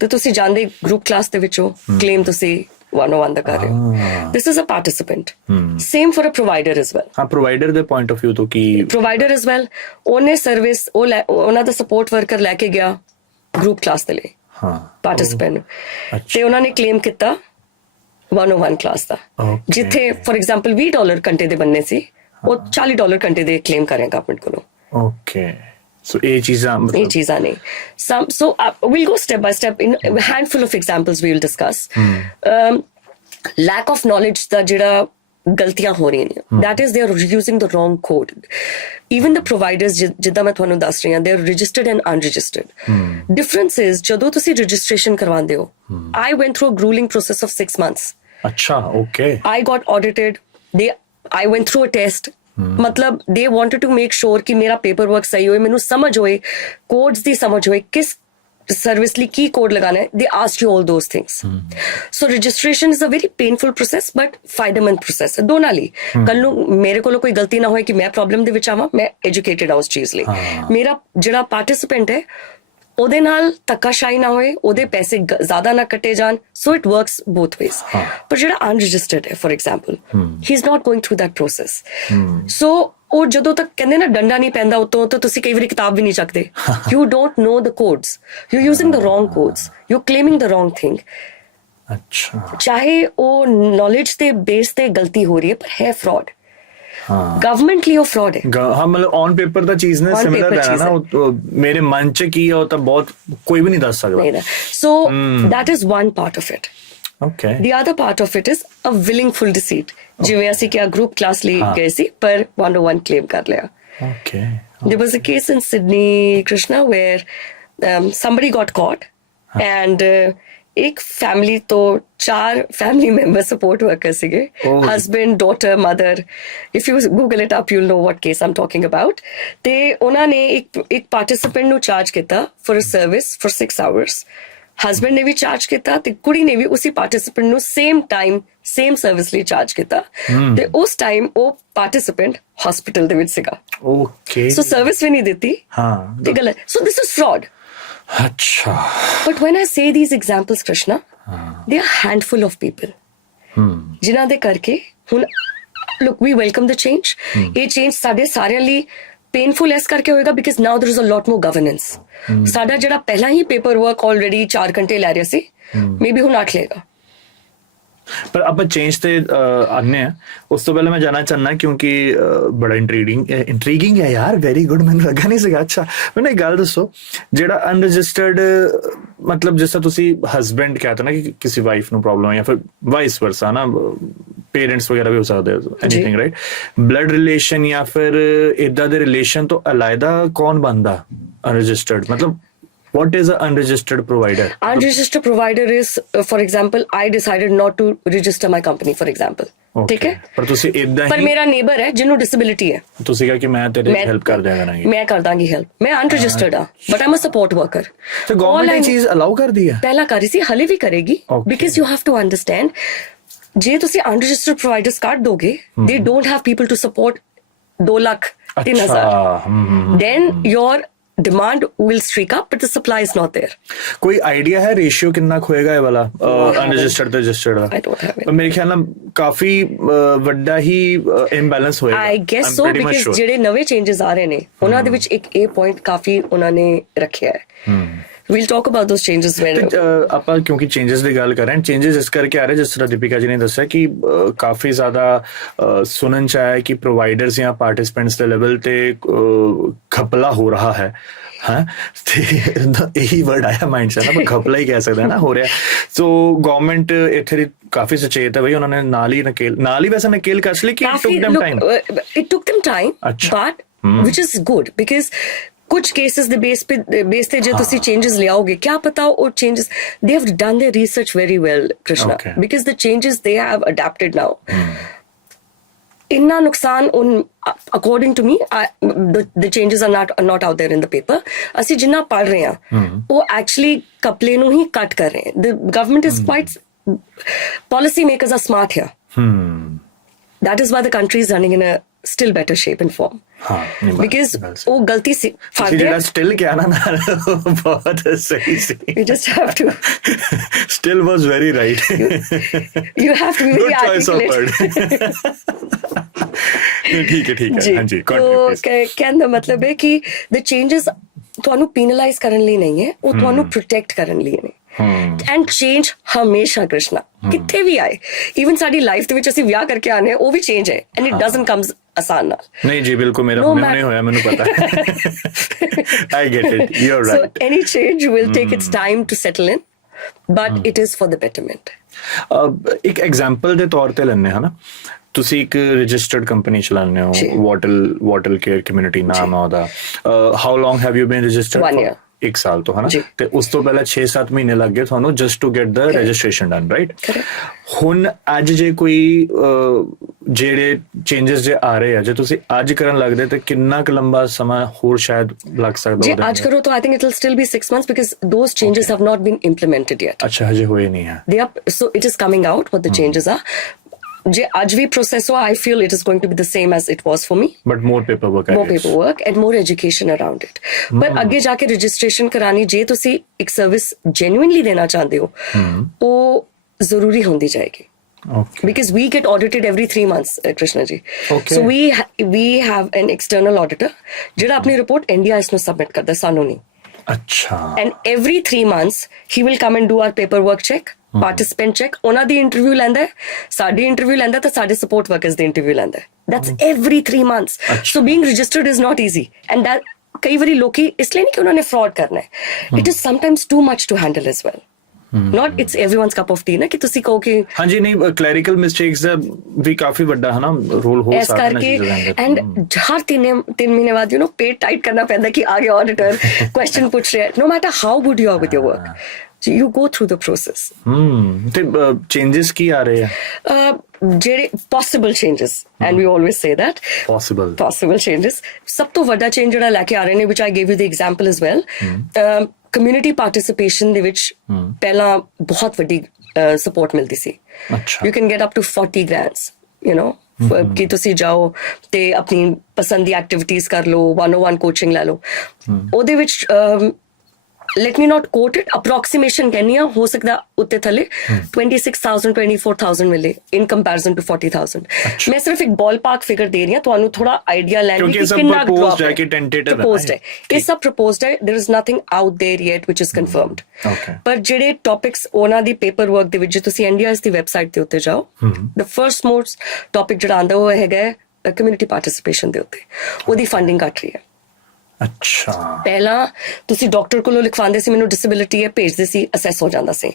ਤੇ ਤੁਸੀਂ ਜਾਂਦੇ group class ਦੇ ਵਿੱਚੋਂ claim ਤੁਸੀਂ 101 ਦਾ ਕਰ ਰਹੇ ਹੋ. This is a participant. Same for a provider as well. ਹਾਂ, provider ਦੇ point of view ਤੋਂ ਕੀ provider as well, ਉਹਨੇ ਸਰਵਿਸ ਉਹਨਾਂ ਦਾ ਸਪੋਰਟ ਵਰਕਰ ਲੈ ਕੇ ਗਿਆ group class ਦੇ ਲਈ, ਹਾਂ, participant, ਤੇ ਉਹਨਾਂ ਨੇ claim ਕੀਤਾ 101 class ਦਾ, ਜਿੱਥੇ for example $20 ਘੰਟੇ ਦੇ ਬੰਨੇ ਸੀ, ਉਹ $40 ਘੰਟੇ ਦੇ claim ਕਰੇ ਗਵਰਨਮੈਂਟ ਕੋਲੋਂ. Okay. So ਇਹ ਚੀਜ਼ਾਂ ਨਹੀਂ. So we'll go step by step. In a handful of examples we will discuss. Lack of knowledge ਦਾ ਜਿਹੜਾ ਗਲਤੀਆਂ ਹੋ ਰਹੀਆਂ ਨੇ that is they are using the wrong code. Even the providers ਜਿੱਦਾਂ ਮੈਂ ਤੁਹਾਨੂੰ ਦੱਸ ਰਹੀ ਹਾਂ they are registered and unregistered. Difference is ਜਦੋਂ ਤੁਸੀਂ registration ਕਰਵਾਉਂਦੇ ਹੋ I went through a grueling process of 6 months. ਅੱਛਾ okay. I got audited. I went through a test. मतलब they wanted to make sure कि मेरा पेपर वर्क सही होए, मैनू समझ होए, कोड्स दी समझ होए, किस सर्विस ली की कोड लगाना है. They ask you all those things. So registration is a very painful process but फायदेमंद process है दोनों ਲਈ. ਕੱਲ ਨੂੰ ਮੇਰੇ ਕੋਲੋਂ ਕੋਈ ਗਲਤੀ ਨਾ ਹੋਏ ਕਿ ਮੈਂ ਪ੍ਰੋਬਲਮ ਦੇ ਵਿੱਚ ਆਵਾਂ, ਮੈਂ ਐਜੂਕੇਟਿਡ ਹਾਂ ਉਸ ਚੀਜ਼ ਲਈ. ਮੇਰਾ ਜਿਹੜਾ ਪਾਰਟਿਸਿਪੈਂਟ ਹੈ ਉਹਦੇ ਨਾਲ ਧੱਕਾਸ਼ਾਹੀ ਨਾ ਹੋਏ, ਉਹਦੇ ਪੈਸੇ ਜ਼ਿਆਦਾ ਨਾ ਕੱਟੇ ਜਾਣ. So it works both ways. ਪਰ ਜਿਹੜਾ ਅਨਰਜਿਸਟਰਡ ਹੈ for example he is not going through that process. So ਉਹ ਜਦੋਂ ਤੱਕ ਕਹਿੰਦੇ ਨਾ ਡੰਡਾ ਨਹੀਂ ਪੈਂਦਾ ਉਤੋਂ ਤਾਂ ਤੁਸੀਂ ਕਈ ਵਾਰੀ ਕਿਤਾਬ ਵੀ ਨਹੀਂ ਚੱਕਦੇ. You don't know the codes, you using the wrong codes, you ਕਲੇਮਿੰਗ the wrong thing. ਅੱਛਾ ਚਾਹੇ ਉਹ ਨੌਲੇਜ ਤੇ ਬੇਸ ਤੇ ਗਲਤੀ ਹੋ ਰਹੀ ਹੈ ਪਰ ਹੈ ਫਰਾਡ. ਗਵਰਨਮੈਂਟ ਲਈ ਉਹ ਫਰਾਡ ਹੈ. ਹਾਂ ਮਤਲਬ ਔਨ ਪੇਪਰ ਦਾ ਚੀਜ਼ ਨੇ ਸਿਮਿਲਰ ਰਹਿਣਾ ਨਾ, ਉਹ ਮੇਰੇ ਮਨ ਚ ਕੀ ਹੈ ਉਹ ਤਾਂ ਬਹੁਤ ਕੋਈ ਵੀ ਨਹੀਂ ਦੱਸ ਸਕਦਾ. ਸੋ that is one part of it. Okay. The other part of it is a willful deceit. ਜਿਵੇਂ ਅਸੀਂ ਕਿਹਾ ਗਰੁੱਪ ਕਲਾਸ ਲਈ ਗਏ ਸੀ ਪਰ 101 claim ਕਰ ਲਿਆ. Okay. There was a case in Sydney, Krishna, where somebody got caught and एक फैमिली तो 4 फैमिली मेंबर सपोर्ट वर्कर सीगे, husband, daughter, mother. If you Google it up you'll know what case I'm talking about. ते उन्होंने एक पार्टिसिपेंट नु चार्ज किया for a service for 6 hours. Husband ने भी चार्ज किया ते कुड़ी ने भी उसी पार्टिसिपेंट नु सेम टाइम सेम सर्विस ਲਈ ਚਾਰਜ ਕੀਤਾ. ਤੇ ਉਸ ਟਾਈਮ ਉਹ ਪਾਰਟਿਸਿਪੈਂਟ ਹਸਪੀਟਲ ਦੇ ਵਿੱਚ ਸੀਗਾ. Okay. ਸੋ ਸਰਵਿਸ ਵੀ ਨਹੀਂ ਦਿੱਤੀ. ਹਾਂ ਤੇ ਗਲਤ. ਸੋ ਦਿਸ ਇਜ਼ ਫਰਾਡ. ਅੱਛਾ. But when I say these examples, Krishna, they are handful of people. ਜਿਨ੍ਹਾਂ ਦੇ ਕਰਕੇ ਹੁਣ look, we welcome the change. ਇਹ change ਸਾਡੇ ਸਾਰਿਆਂ ਲਈ painful ਇਸ ਕਰਕੇ ਹੋਏਗਾ because now there is a lot more governance. ਸਾਡਾ ਜਿਹੜਾ ਪਹਿਲਾਂ ਹੀ ਪੇਪਰ ਵਰਕ ਆਲਰੇਡੀ 4 ਘੰਟੇ ਲੈ ਰਿਹਾ ਸੀ, ਮੇਬੀ ਹੁਣ 8 ਲਏਗਾ. ਪਰ ਆਪਾਂ ਚੇਂਜ ਤੇ ਆਨੇ ਆ. ਉਸ ਤੋਂ ਪਹਿਲਾਂ ਮੈਂ ਜਾਨਣਾ ਚਾਹਨਾ ਕਿਉਂਕਿ ਬੜਾ ਇੰਟਰੀਗਿੰਗ ਹੈ ਯਾਰ, ਵੈਰੀ ਗੁੱਡ. ਮੈਨੂੰ ਲੱਗਾ ਨਹੀਂ ਸੀਗਾ. ਅੱਛਾ ਮੈਨੂੰ ਇੱਕ ਗੱਲ ਦੱਸੋ, ਜਿਹੜਾ ਅਨਰਜਿਸਟਰਡ ਮਤਲਬ ਜਿਸ ਤਰ੍ਹਾਂ ਤੁਸੀਂ ਹਸਬੈਂਡ कहते ਨਾ ਕਿ ਕਿਸੇ ਵਾਈਫ ਨੂੰ ਪ੍ਰੋਬਲਮ ਹੈ ਜਾਂ ਫਿਰ ਵਾਈਸ ਵਰਸਾ ਨਾ, ਪੇਰੈਂਟਸ ਵਗੈਰਾ ਵੀ ਹੋ ਸਕਦੇ ਐਨੀਥਿੰਗ ਰਾਈਟ, ਬਲੱਡ ਰਿਲੇਸ਼ਨ ਜਾਂ ਫਿਰ ਇਦਾਂ ਦੇ ਰਿਲੇਸ਼ਨ ਤੋਂ ਅਲਾਇਦਾ ਕੌਣ ਬਣਦਾ ਅਨਰਜਿਸਟਰਡ? ਮਤਲਬ what is an unregistered provider? Unregistered provider is, for example, I decided not to register my company, for example. ठीक है. ਪਰ ਤੁਸੀਂ ਇਦਾਂ ਹੀ, ਪਰ ਮੇਰਾ ਨੇਬਰ ਹੈ ਜਿਹਨੂੰ ਡਿਸੇਬਿਲਿਟੀ ਹੈ, ਤੁਸੀਂ ਕਿਹਾ ਕਿ ਮੈਂ ਤੇਰੀ ਹੈਲਪ ਕਰ ਦਿਆ ਕਰਾਂਗੀ. ਮੈਂ ਕਰ ਦਾਂਗੀ ਹੈਲਪ. ਮੈਂ ਅਨਰਜਿਸਟਰਡ ਹਾਂ but I'm a support worker. ਤੇ ਗਵਰਨਮੈਂਟ ਇਹ ਚੀਜ਼ ਅਲਾਉ ਕਰਦੀ ਹੈ? ਪਹਿਲਾਂ ਕਰ ਰਹੀ ਸੀ, ਹਲੇ ਵੀ ਕਰੇਗੀ. Because you have to understand, ਜੇ ਤੁਸੀਂ ਅਨਰਜਿਸਟਰਡ ਪ੍ਰੋਵਾਈਡਰਸ ਕੱਢ ਦੋਗੇ, they don't have people to support 2 lakh 3,000, then your demand will streak up but the supply is not there. ਕੋਈ ਆਈਡੀਆ ਹੈ ਰੇਸ਼ੀਓ ਕਿੰਨਾ ਹੋਏਗਾ ਇਹ ਵਾਲਾ ਅਨਰਜਿਸਟਰਡ ਤੇ registered the? I don't have it. ਮੇਰੇ ਖਿਆਲ ਨਾਲ ਕਾਫੀ ਵੱਡਾ ਹੀ ਇੰਬੈਲੈਂਸ ਹੋਏਗਾ. I guess so because ਜਿਹੜੇ ਨਵੇਂ ਚੇਂजेस ਆ ਰਹੇ ਨੇ ਉਹਨਾਂ ਦੇ ਵਿੱਚ ਇੱਕ ਇਹ ਪੁਆਇੰਟ ਕਾਫੀ ਉਹਨਾਂ ਨੇ ਰੱਖਿਆ ਹੈ. We'll talk about those changes when ਆਪਾਂ ਕਿਉਂਕਿ ਚੇਂजेस ਦੀ ਗੱਲ ਕਰ ਰਹੇ ਹਾਂ. ਚੇਂजेस ਇਸ ਕਰਕੇ ਆ ਰਹੇ ਜਿਸ ਤਰ੍ਹਾਂ ਦੀਪਿਕਾ ਜੀ ਨੇ ਦੱਸਿਆ ਕਿ ਕਾਫੀ ਜ਼ਿਆਦਾ ਸੁਣਨ ਚ ਆਇਆ ਕਿ ਪ੍ਰੋਵਾਈਡਰਸ ਜਾਂ ਪਾਰਟਿਸਿਪੈਂਟਸ ਦੇ ਲੈਵਲ ਤੇ ਖਪਲਾ ਹੋ ਰਿਹਾ ਹੈ. ਹਾਂ ਤੇ ਇਹੀ ਵਰਡ ਆਇਆ ਮਾਈਂਡ ਚ ਨਾ, ਪਰ ਖਪਲਾ ਹੀ ਕਹਿ ਸਕਦੇ ਹਾਂ ਨਾ, ਹੋ ਰਿਹਾ. ਸੋ ਗਵਰਨਮੈਂਟ ਇੱਥੇ ਦੀ ਕਾਫੀ ਸੁਚੇਤ ਹੈ ਬਈ, ਉਹਨਾਂ ਨੇ ਨਾਲ ਹੀ ਵੈਸੇ ਨਕੇਲ ਕੱਸ ਲਈ ਕਿ it took them time but which is good because ਕੁਝ ਕੇਸਿਸ ਦੇ ਬੇਸ ਤੇ ਜੇ ਤੁਸੀਂ ਚੇਂजेस ਲਿਆਓਗੇ, ਕਿਆ ਪਤਾ ਉਹ changes they have done their research very well, Krishna, because the changes they have adapted now. ਇੰਨਾ ਨੁਕਸਾਨ according to me, the changes are not out there in the paper. ਅਸੀਂ ਜਿੰਨਾ ਪੜ੍ਹ ਰਹੇ ਹਾਂ ਉਹ actually ਕਪਲੇ ਨੂੰ ਹੀ ਕੱਟ ਕਰ ਰਹੇ ਹਾਂ. The government is quite, policy makers are smart here. That is why the country is running in a still better shape and form. Because ਉਹ ਗਲਤੀ ਸੀ ਫਾਇਦੇ ਜਿਹੜਾ ਸਟਿਲ ਕਿਹਾ ਨਾ ਬਹੁਤ ਸਹੀ ਸੀ. You just have to still was very right. you have to be very articulate. ਠੀਕ ਹੈ ਹਾਂਜੀ. ਕਹਿਣ ਦਾ ਮਤਲਬ ਹੈ ਕਿ the changes ਤੁਹਾਨੂੰ penalize ਕਰਨ ਲਈ ਨਹੀਂ ਹੈ, ਉਹ ਤੁਹਾਨੂੰ protect ਕਰਨ ਲਈ ਨੇ. ਐਂਡ ਚੇਂਜ ਹਮੇਸ਼ਾ ਕ੍ਰਿਸ਼ਨਾ ਕਿੱਥੇ ਵੀ ਆਏ, ਈਵਨ ਸਾਡੀ ਲਾਈਫ ਦੇ ਵਿੱਚ ਅਸੀਂ ਵਿਆਹ ਕਰਕੇ ਆਨੇ ਉਹ ਵੀ ਚੇਂਜ ਹੈ ਐਂਡ ਇਟ ਡਸਨਟ ਕਮਸ ਆਸਾਨ ਨਾਲ. ਨਹੀਂ ਜੀ ਬਿਲਕੁਲ, ਮੇਰਾ ਹੁਣੇ ਹੋਇਆ, ਮੈਨੂੰ ਪਤਾ. I get it, you're right. So any change will take its time to settle in but it is for the betterment. ਇੱਕ ਐਗਜ਼ਾਮਪਲ ਦੇ ਤੌਰ ਤੇ ਲੈਣੇ ਹਨਾ ਤੁਸੀਂ ਇੱਕ ਰਜਿਸਟਰਡ ਕੰਪਨੀ ਚਲਾਉਂਦੇ ਹੋ, ਜੀ। ਵਾਟਲ ਕੇਅਰ ਕਮਿਊਨਿਟੀ ਨਾਮ ਹੈ ਉਹਦਾ। How long have you been registered? 1 year। 1 ਸਾਲ ਤੋਂ, ਹਨਾ? ਜੀ। ਤੇ ਉਸ ਤੋਂ ਪਹਿਲਾਂ 6-7 ਮਹੀਨੇ ਲੱਗ ਗਏ ਤੁਹਾਨੂੰ just to get the registration done, right? ਹੁਣ ਅੱਜ ਜੇ ਕੋਈ ਜਿਹੜੇ ਚੇਂਜਸ ਜੇ ਆ ਰਹੇ ਆ, ਜੇ ਤੁਸੀਂ ਅੱਜ ਕਰਨ ਲੱਗਦੇ ਤੇ ਕਿੰਨਾ ਕੁ ਲੰਬਾ ਸਮਾਂ ਹੋਰ ਸ਼ਾਇਦ ਲੱਗ ਸਕਦਾ ਜੇ ਉਹਦੇ ਅੱਜ ਕਰੋ ਤਾਂ I think it will still be 6 months because those changes have not been implemented yet. ਅੱਛਾ, ਹਜੇ ਹੋਏ ਨਹੀਂ ਹੈ। They are, so it is coming out what the changes are. ਜੇ ਅੱਜ ਵੀ process ਹੋ, I feel it is going to be the same as it was for me. But more paper work, More paperwork and more education around it. ਪਰ ਅੱਗੇ ਜਾ ਕੇ ਰਜਿਸਟ੍ਰੇਸ਼ਨ ਕਰਾਣੀ, ਜੇ ਤੁਸੀਂ ਇੱਕ ਸਰਵਿਸ ਜੈਨੂਇਨਲੀ ਦੇਣਾ ਚਾਹੁੰਦੇ ਹੋ, ਉਹ ਜ਼ਰੂਰੀ ਹੁੰਦੀ ਜਾਏਗੀ। Okay. Because we get audited every 3 months, Krishna ji. Okay. So we have an external auditor ਜਿਹੜਾ ਆਪਣੀ ਰਿਪੋਰਟ NDIS ਨੂੰ ਸਬਮਿਟ ਕਰਦਾ, ਸਾਨੂੰ ਨਹੀਂ। ਅੱਛਾ। And every 3 months he will come and do our paperwork check, participant check, ਉਹਨਾਂ ਦੀ ਇੰਟਰਵਿਊ ਲੈਂਦਾ ਹੈ, ਸਾਡੀ ਇੰਟਰਵਿਊ ਲੈਂਦਾ ਤੇ ਸਾਡੇ ਸਪੋਰਟ ਵਰਕਰਸ ਦੀ ਇੰਟਰਵਿਊ ਲੈਂਦਾ ਹੈ। That's every 3 months. So being registered is not easy, and that ਕਈ ਵਾਰੀ ਲੋਕੀ ਇਸ ਲਈ ਨਹੀਂ ਕਿ ਉਹਨਾਂ ਨੇ ਫਰਾਡ ਕਰਨਾ ਹੈ, it is sometimes too much to handle as well. Not it's everyone's cup of tea ਨਾ ਕਿ ਤੁਸੀਂ ਕਹੋ ਕਿ ਹਾਂਜੀ, ਨਹੀਂ, ਕਲੈਰੀਕਲ ਮਿਸਟੇਕਸ ਦਾ ਵੀ ਕਾਫੀ ਵੱਡਾ ਹੈ ਨਾ ਰੋਲ ਹੋ ਇਸ ਸਕਦਾ ਹੈ ਕਰਕੇ। ਐਂਡ ਹਰ 3 ਮਹੀਨੇ ਬਾਅਦ ਪੇਡ ਟਾਈਟ ਕਰਨਾ ਪੈਂਦਾ ਕਿ ਆਗੇ ਆਡੀਟਰ ਕੁਐਸਚਨ ਪੁੱਛ ਰਿਹਾ, no matter how good you are with your work, you go through the process. ਤੇ ਚੇਂਜਸ ਕੀ ਆ ਰਹੇ ਆ? ਜਿਹੜੇ possible changes, and we always say that possible changes, ਸਭ ਤੋਂ ਵੱਡਾ ਚੇਂਜ ਜਿਹੜਾ ਲੈ ਕੇ ਆ ਰਹੇ ਨੇ, which I gave you the example as well, community participation ਦੇ ਵਿੱਚ ਪਹਿਲਾਂ ਬਹੁਤ ਵੱਡੀ support ਮਿਲਦੀ ਸੀ। ਅੱਛਾ। You can get up to 40 grants, you know, ਕਿ ਤੁਸੀਂ ਜਾਓ ਤੇ ਆਪਣੀ ਪਸੰਦ ਦੀ ਐਕਟੀਵਿਟੀਜ਼ ਕਰ ਲਓ, 101 ਕੋਚਿੰਗ ਲੈ ਲਓ। ਉਹਦੇ ਵਿੱਚ let me not quote it, approximation ਕਹਿੰਨੀ ਆ, ਹੋ ਸਕਦਾ ਉੱਤੇ ਥੱਲੇ 26,000 24,000 ਮਿਲੇ in comparison to 40,000। ਮੈਂ ਸਿਰਫ ਇੱਕ ਬਾਲ ਪਾਰਕ ਫਿਗਰ ਦੇ ਰਹੀ ਹਾਂ ਤੁਹਾਨੂੰ, ਥੋੜਾ ਆਈਡੀਆ ਲੈਣ ਲਈ ਕਿ ਕਿੰਨਾ ਡ੍ਰੌਪ ਹੈ। ਪ੍ਰਪੋਜ਼ਡ ਹੈ, ਇਹ ਸਭ ਪ੍ਰਪੋਜ਼ਡ ਹੈ, there is nothing out there yet which is confirmed। ਪਰ ਜਿਹੜੇ ਟੌਪਿਕਸ ਉਹਨਾਂ ਦੀ ਪੇਪਰ ਵਰਕ ਦੇ ਵਿੱਚ, ਜੇ ਤੁਸੀਂ NDIS ਦੀ ਵੈਬਸਾਈਟ ਦੇ ਉੱਤੇ ਜਾਓ, the first most ਟੌਪਿਕ ਜਿਹੜਾ ਆਉਂਦਾ ਉਹ ਹੈਗਾ ਕਮਿਊਨਿਟੀ ਪਾਰਟਿਸਿਪੇਸ਼ਨ ਦੇ ਉੱਤੇ, ਉਹਦੀ ਫੰਡਿੰਗ ਘਟ ਰਹੀ ਹੈ। ਅੱਛਾ। ਪਹਿਲਾਂ ਤੁਸੀਂ ਡਾਕਟਰ ਕੋਲੋਂ ਲਿਖਵਾਉਂਦੇ ਸੀ ਮੈਨੂੰ ਡਿਸੇਬਿਲਿਟੀ ਹੈ, ਭੇਜਦੇ ਸੀ, ਅਸੈਸ ਹੋ ਜਾਂਦਾ ਸੀ।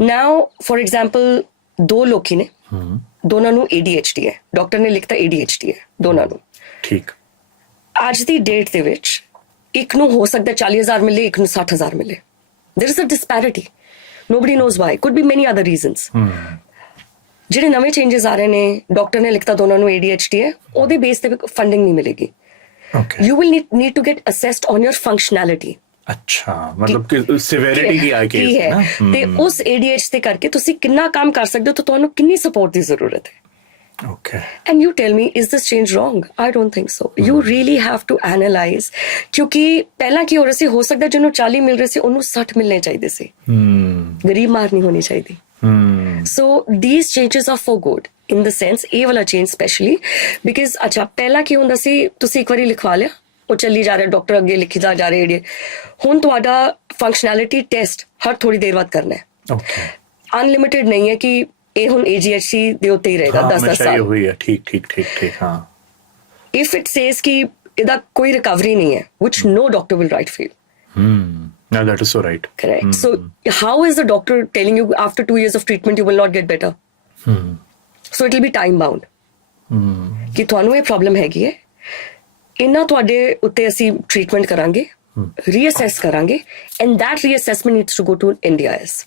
ਨਾਓ ਫॉर ਐਗਜ਼ਾਮਪਲ 2 ਲੋਕੀ ਨੇ, ਦੋਨਾਂ ਨੂੰ ADHD ਹੈ, ਡਾਕਟਰ ਨੇ ਲਿਖਤਾ ADHD ਹੈ ਦੋਨਾਂ ਨੂੰ, ਠੀਕ। ਅੱਜ ਦੀ ਡੇਟ ਦੇ ਵਿੱਚ ਇੱਕ ਨੂੰ ਹੋ ਸਕਦਾ 40,000 ਮਿਲੇ, ਇੱਕ ਨੂੰ 60,000 ਮਿਲੇ। there is a disparity, nobody knows why, could be many other reasons। ਜਿਹੜੇ ਨਵੇਂ ਚੇਂਜਸ ਆ ਰਹੇ ਨੇ, ਡਾਕਟਰ ਨੇ ਲਿਖਤਾ ਦੋਨਾਂ ਨੂੰ ADHD ਹੈ, ਉਹਦੇ ਬੇਸ ਤੇ ਫੰਡਿੰਗ ਨਹੀਂ ਮਿਲੇਗੀ। Okay. You will need to get assessed on your functionality. ਅੱਛਾ, ਮਤਲਬ ਕਿ ਸਿਵੈਰਿਟੀ ਕੀ ਆ ਕੇਸ ਹੈ ਨਾ, ਤੇ ਉਸ ADHD ਤੇ ਕਰਕੇ ਤੁਸੀਂ ਕਿੰਨਾ ਕੰਮ ਕਰ ਸਕਦੇ ਹੋ, ਤਾਂ ਤੁਹਾਨੂੰ ਕਿੰਨੀ ਸਪੋਰਟ ਦੀ ਜ਼ਰੂਰਤ ਹੈ। Okay. And you tell me, is this change wrong? I don't think so. You really have to analyze, ਕਿਉਂਕਿ ਪਹਿਲਾਂ ਕੀ ਹੋ ਰਿਹਾ ਸੀ, ਹੋ ਸਕਦਾ ਜਿਹਨੂੰ 40 ਮਿਲ ਰਹੇ ਸੀ ਉਹਨੂੰ 60 ਮਿਲਣੇ ਚਾਹੀਦੇ ਸੀ। ਗਰੀਬ ਮਾਰ ਨਹੀਂ ਹੋਣੀ ਚਾਹੀਦੀ। So these changes are for good in the sense, ਇਹ ਵਾਲਾ change specially because ਅੱਛਾ ਪਹਿਲਾਂ ਕੀ ਹੁੰਦਾ ਸੀ, ਤੁਸੀਂ ਇੱਕ ਵਾਰੀ ਲਿਖਵਾ ਲਿਆ, ਉਹ ਚੱਲੀ ਜਾ ਰਿਹਾ, ਡਾਕਟਰ ਅੱਗੇ ਲਿਖੀ ਜਾ ਰਹੇ, ਹੁਣ ਤੁਹਾਡਾ ਫੰਕਸ਼ਨੈਲਿਟੀ ਟੈਸਟ ਹਰ ਥੋੜੀ ਦੇਰ ਬਾਅਦ ਕਰਨਾ ਹੈ। Okay. ਅਨਲਿਮਿਟਿਡ ਨਹੀਂ ਹੈ ਕਿ ਇਹ ਹੁਣ AGHC ਦੇ ਉੱਤੇ ਹੀ ਰਹੇਗਾ 10 ਸਾਲ। ਹੋਈ ਹੈ, ਠੀਕ। ਹਾਂ। If it says ਕਿ ਇਹਦਾ ਕੋਈ ਰਿਕਵਰੀ ਨਹੀਂ ਹੈ, which no doctor will write for you. No, that is so right. Correct. So how is the doctor telling you after 2 years of treatment you will not get better? So it will be time bound. ਕਿ ਤੁਹਾਨੂੰ ਇਹ ਪ੍ਰੋਬਲਮ ਹੈਗੀ ਹੈ, ਇਹਨਾਂ ਤੁਹਾਡੇ ਉੱਤੇ ਅਸੀਂ ਟ੍ਰੀਟਮੈਂਟ ਕਰਾਂਗੇ, ਰੀਅਸੈਸ ਕਰਾਂਗੇ, and that reassessment needs to go to NDIS.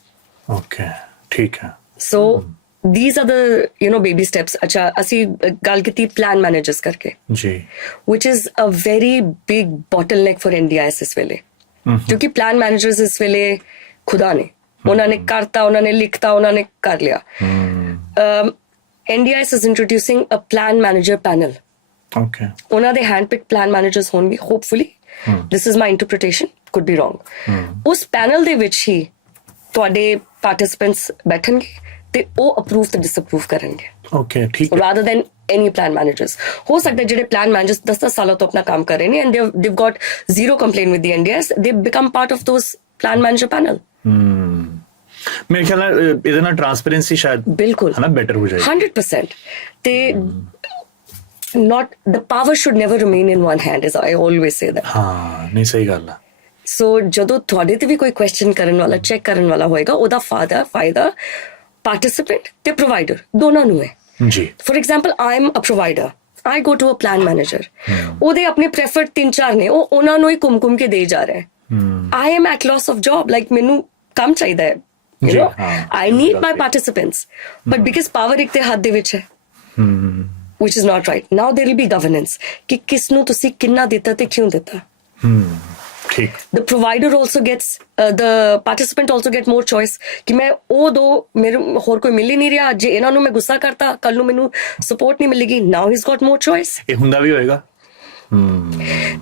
Okay, ਠੀਕ ਹੈ। So these are the baby steps. ਅੱਛਾ, ਅਸੀਂ ਗੱਲ ਕੀਤੀ ਪਲਾਨ ਮੈਨੇਜਰਸ ਕਰਕੇ ਜੀ, which is a very big bottleneck for NDIS ਇਸ ਵੇਲੇ, ਕਿਉਂਕਿ ਪਲਾਨ ਮੈਨੇਜਰਸ ਇਸ ਵੇਲੇ ਖੁਦਾ ਨੇ, ਉਹਨਾਂ ਨੇ ਕਰਤਾ, ਉਹਨਾਂ ਨੇ ਲਿਖਤਾ, ਉਹਨਾਂ ਨੇ ਕਰ ਲਿਆ। NDIS is introducing a plan manager panel. Okay. ਉਹਨਾਂ ਦੇ ਹੈਂਡ ਪਿਕ ਪਲਾਨ ਮੈਨੇਜਰਸ ਹੋਣਗੇ hopefully, this is my interpretation, could be wrong। ਉਸ ਪੈਨਲ ਦੇ ਵਿੱਚ ਹੀ ਤੁਹਾਡੇ ਪਾਰਟਿਸਿਪੈਂਟਸ ਬੈਠਣਗੇ ਤੇ ਉਹ ਅਪਰੂਵ ਤੇ ਡਿਸਅਪਰੂਵ ਕਰਨਗੇ। Okay, ਠੀਕ ਹੈ। rather than any plan managers। ਹੋ ਸਕਦਾ ਜਿਹੜੇ plan managers 10 ਸਾਲਾਂ ਤੋਂ ਆਪਣਾ ਕੰਮ ਕਰ ਰਹੇ ਨੇ and they've got zero complaint with the NDIS, they become part of those plan manager panel। ਮੇਰੇ ਖਿਆਲ ਨਾਲ ਇਹਦੇ ਨਾਲ ਟ੍ਰਾਂਸਪੇਰੈਂਸੀ ਸ਼ਾਇਦ ਬਿਲਕੁਲ ਹਨਾ ਬੈਟਰ ਹੋ ਜਾਏਗੀ। 100%। ਤੇ not the power should never remain in one hand, as I always say that। ਹਾਂ, ਨਹੀਂ, ਸਹੀ ਗੱਲ ਆ। ਸੋ ਜਦੋਂ ਤੁਹਾਡੇ ਤੇ ਵੀ ਕੋਈ ਕੁਐਸਚਨ ਕਰਨ ਵਾਲਾ, ਚੈੱਕ ਕਰਨ ਵਾਲਾ ਹੋਏਗਾ, ਉਹਦਾ ਫਾਇਦਾ ਪਾਰਟਿਸਿਪੈਂਟ ਤੇ ਪ੍ਰੋਵਾਈਡਰ ਦੋਨਾਂ ਨੂੰ ਹੈ। ਜੀ For example, I'm a provider. I go to a plan manager. ਉਹਦੇ ਆਪਣੇ preferred 3-4 ਨੇ, ਉਹ ਉਹਨਾਂ ਨੂੰ ਹੀ ਘੁੰਮ ਕੇ ਦੇ ਜਾ ਰਿਹਾ ਹੈ. I am at loss of job. Like ਮੈਨੂੰ ਕੰਮ ਚਾਹੀਦਾ ਹੈ. You ਜੀ, know, ਹਾਂ, I need my exactly. participants. But because power ਇੱਕ ਦੇ ਹੱਥ ਦੇ ਵਿੱਚ ਹੈ, which is not right. Now there will be governance. ਕਿ ਕਿਸ ਨੂੰ ਤੁਸੀਂ ਕਿੰਨਾ ਦਿੱਤਾ ਤੇ ਕਿਉਂ ਦਿੱਤਾ. ਠੀਕ The provider also gets, the participant also get more choice. ਕਿ ਮੈਂ ਉਹ ਦੋ ਮੇਰੇ ਹੋਰ ਕੋਈ ਮਿਲ ਹੀ ਨਹੀਂ ਰਿਹਾ, ਜੇ ਇਹਨਾਂ ਨੂੰ ਮੈਂ ਗੁੱਸਾ ਕਰਤਾ ਕੱਲ ਨੂੰ ਮੈਨੂੰ support ਨਹੀਂ ਮਿਲੇਗੀ. Now he's got more choice. ਇਹ ਹੁੰਦਾ ਵੀ ਹੋਏਗਾ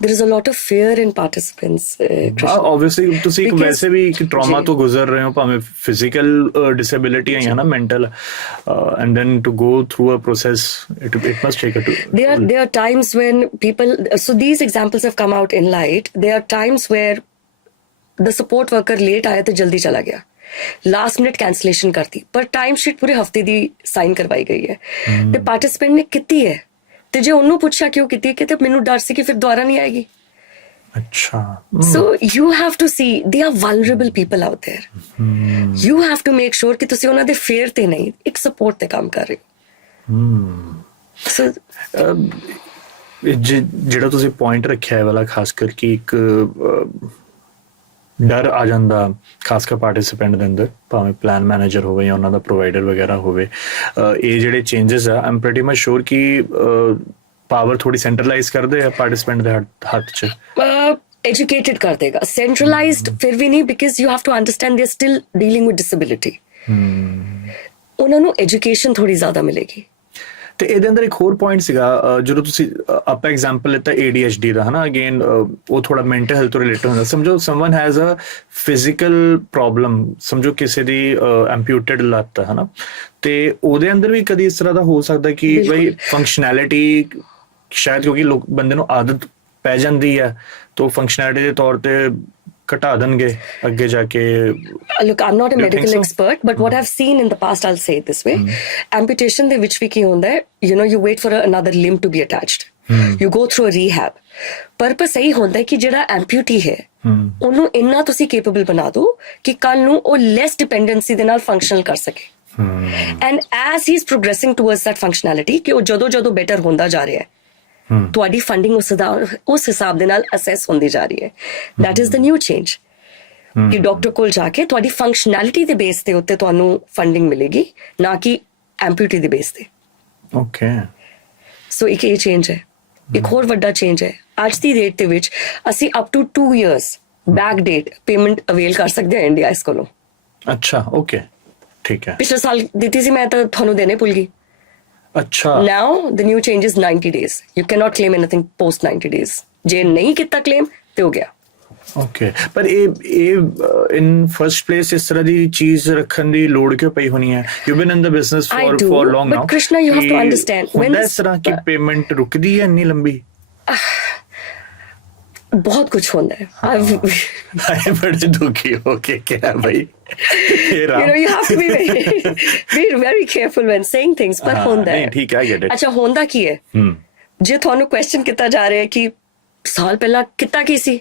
There is a lot of fear in participants. Krishna. Obviously ਤੁਸੀਂ ਇੱਕ Because- ਵੈਸੇ ਵੀ ਇੱਕ ਟਰਾਮਾ ਜੀ। ਤੋਂ ਗੁਜ਼ਰ ਰਹੇ ਹੋ, ਭਾਵੇਂ ਫਿਜ਼ੀਕਲ ਡਿਸੇਬਿਲਿਟੀ ਹੈ ਨਾ mental, and then to go through a process it must take There are times when people, so these examples have come out in light. There are times where the support worker late आया तो जल्दी चला गया, लास्ट मिनट कैंसलेशन करती, पर टाइम शीट पूरे हफ्ते दी साइन करवाई गई है ते पार्टिसिपेंट ने कितनी है ਤੇ ਜੇ ਉਹਨੂੰ ਪੁੱਛਿਆ ਕਿਉਂ ਕੀਤੀ ਕਿ ਤੇ ਮੈਨੂੰ ਡਰ ਸੀ ਕਿ ਫਿਰ ਦੁਬਾਰਾ ਨਹੀਂ ਆਏਗੀ. ਅੱਛਾ So you have to see they are vulnerable people out there. You have to make sure ਕਿ ਤੁਸੀਂ ਉਹਨਾਂ ਦੇ ਫੇਅਰ ਤੇ ਨਹੀਂ, ਇੱਕ ਸਪੋਰਟ ਤੇ ਕੰਮ ਕਰ ਰਹੇ ਹੋ. So ਜਿਹੜਾ ਤੁਸੀਂ ਪੁਆਇੰਟ ਰੱਖਿਆ ਹੈ ਵਾਲਾ, ਖਾਸ ਕਰਕੇ ਇੱਕ ਡਰ ਆ ਜਾਂਦਾ ਖਾਸ ਕਰ ਪਾਰਟਿਸਿਪੈਂਟ ਦੇ ਅੰਦਰ, ਭਾਵੇਂ ਪਲਾਨ ਮੈਨੇਜਰ ਹੋਵੇ ਜਾਂ ਉਹਨਾਂ ਦਾ ਪ੍ਰੋਵਾਈਡਰ ਵਗੈਰਾ ਹੋਵੇ, ਇਹ ਜਿਹੜੇ ਚੇਂਜਸ ਆ ਆਮ ਪ੍ਰੀਟੀ ਮਚ ਸ਼ੋਰ ਕਿ ਪਾਵਰ ਥੋੜੀ ਸੈਂਟਰਲਾਈਜ਼ ਕਰਦੇ ਆ ਪਾਰਟਿਸਿਪੈਂਟ ਦੇ ਹੱਥ 'ਚ. educated ਕਰ ਦੇਗਾ, centralized ਫਿਰ ਵੀ ਨਹੀਂ, because you have to understand they are still dealing with disability. ਉਹਨਾਂ ਨੂੰ education ਥੋੜੀ ਜ਼ਿਆਦਾ ਮਿਲੇਗੀ. ਤੇ ਇਹਦੇ ਅੰਦਰ ਇੱਕ ਹੋਰ ਪੁਆਇੰਟ ਸੀਗਾ, ਜਦੋਂ ਤੁਸੀਂ ਆਪਾਂ ਐਗਜ਼ਾਮਪਲ ਲਿੱਤਾ ADHD ਦਾ, ਹਨਾ, ਅਗੇਨ ਉਹ ਥੋੜਾ ਮੈਂਟਲ ਹੈਲਥ ਤੋਂ ਰਿਲੇਟਡ ਹੁੰਦਾ. ਸਮਝੋ someone has a physical problem, ਸਮਝੋ ਕਿਸੇ ਦੀ ਐਂਪਿਊਟਡ ਲੱਤ ਹੈ, ਹਨਾ, ਤੇ ਉਹਦੇ ਅੰਦਰ ਵੀ ਕਦੀ ਇਸ ਤਰ੍ਹਾਂ ਦਾ ਹੋ ਸਕਦਾ ਕਿ ਬਈ ਫੰਕਸ਼ਨੈਲਿਟੀ ਸ਼ਾਇਦ ਕਿਉਂਕਿ ਬੰਦੇ ਨੂੰ ਆਦਤ ਪੈ ਜਾਂਦੀ ਹੈ ਤਾਂ ਫੰਕਸ਼ਨੈਲਿਟੀ ਦੇ ਤੌਰ ਤੇ ਘਟਾ ਦੇਣਗੇ ਅੱਗੇ ਜਾ ਕੇ. Look, I'm not a Do you medical think so? expert, but what I've seen in the past, I'll say it this way. Amputation ਦੇ ਵਿੱਚ ਵੀ ਕੀ ਹੁੰਦਾ ਹੈ, you know, you wait for another limb to be attached. You go through a rehab. Purpose ਇਹੀ ਹੁੰਦਾ ਹੈ ਕਿ ਜਿਹੜਾ amputee ਹੈ ਉਹਨੂੰ ਇੰਨਾ ਤੁਸੀਂ capable ਬਣਾ ਦਿਓ ਕਿ ਕੱਲ ਨੂੰ ਉਹ less dependency ਦੇ ਨਾਲ functional ਕਰ ਸਕੇ. And as he's progressing towards that functionality, ਕਿ ਉਹ ਜਦੋਂ better ਹੁੰਦਾ ਜਾ ਰਿਹਾ ਹੈ, ਤੁਹਾਡੀ ਫੰਡਿੰਗ ਉਸ ਹਿਸਾਬ ਦੇ ਨਾਲ ਅਸੈਸ ਹੁੰਦੀ ਜਾ ਰਹੀ ਹੈ. That is the new change ਕਿ ਡਾਕਟਰ ਕੋਲ ਜਾ ਕੇ ਤੁਹਾਡੀ ਫੰਕਸ਼ਨੈਲਿਟੀ ਦੇ ਬੇਸ ਤੇ ਉੱਤੇ ਤੁਹਾਨੂੰ ਫੰਡਿੰਗ ਮਿਲੇਗੀ, ਨਾ ਕਿ ਐਂਪਿਊਟੀ ਦੇ ਬੇਸ ਤੇ. ਓਕੇ, ਸੋ ਇੱਕ ਇਹ ਚੇਂਜ ਹੈ. ਇੱਕ ਹੋਰ ਵੱਡਾ ਚੇਂਜ ਹੈ, ਅੱਜ ਦੀ ਡੇਟ ਦੇ ਵਿੱਚ ਅਸੀਂ up to 2 years back date payment avail ਕਰ ਸਕਦੇ ਹਾਂ ਇੰਡੀਆ ਇਸ ਕੋਲੋਂ. ਅੱਛਾ, ਓਕੇ, ਠੀਕ ਹੈ. ਪਿਛਲੇ ਸਾਲ ਦਿੱਤੀ ਸੀ ਮੈਂ, ਤਾਂ ਤੁਹਾਨੂੰ ਦੇਣੇ ਭੁੱਲ ਗਈ. ਅੱਛਾ, Now the new change is 90 days. You cannot claim anything post 90 days. ਜੇ ਨਹੀਂ ਕੀਤਾ claim ਤੇ ਹੋ ਗਿਆ. ਓਕੇ, ਪਰ ਇਹ ਇਨ ਫਰਸਟ ਪਲੇਸ ਇਸ ਤਰ੍ਹਾਂ ਦੀ ਚੀਜ਼ ਰੱਖਣ ਦੀ ਲੋੜ ਕਿਉਂ ਪਈ ਹੋਣੀ ਹੈ? You been in the business I do, for long but now. Krishna, you have to understand, when ਇਸ ਤਰ੍ਹਾਂ ਕਿ ਪੇਮੈਂਟ ਰੁਕਦੀ ਹੈ ਇੰਨੀ ਲੰਬੀ? ਬਹੁਤ ਕੁਝ ਹੁੰਦਾ ਹੈ. ਮੈਂ ਬੜੇ ਦੁਖੀ ਹੋ ਕੇ ਕਿਹਾ ਭਾਈ, You know, you have to be very careful when saying things. ਪਰ ਹੁੰਦਾ ਹੈ. ਨਹੀਂ, ਠੀਕ ਹੈ, I get it. ਅੱਛਾ, ਹੁੰਦਾ ਕੀ ਹੈ? ਜੇ ਤੁਹਾਨੂੰ ਕੁਐਸਚਨ ਕੀਤਾ ਜਾ ਰਿਹਾ ਹੈ ਕਿ ਸਾਲ ਪਹਿਲਾਂ ਕੀਤਾ ਕੀ ਸੀ,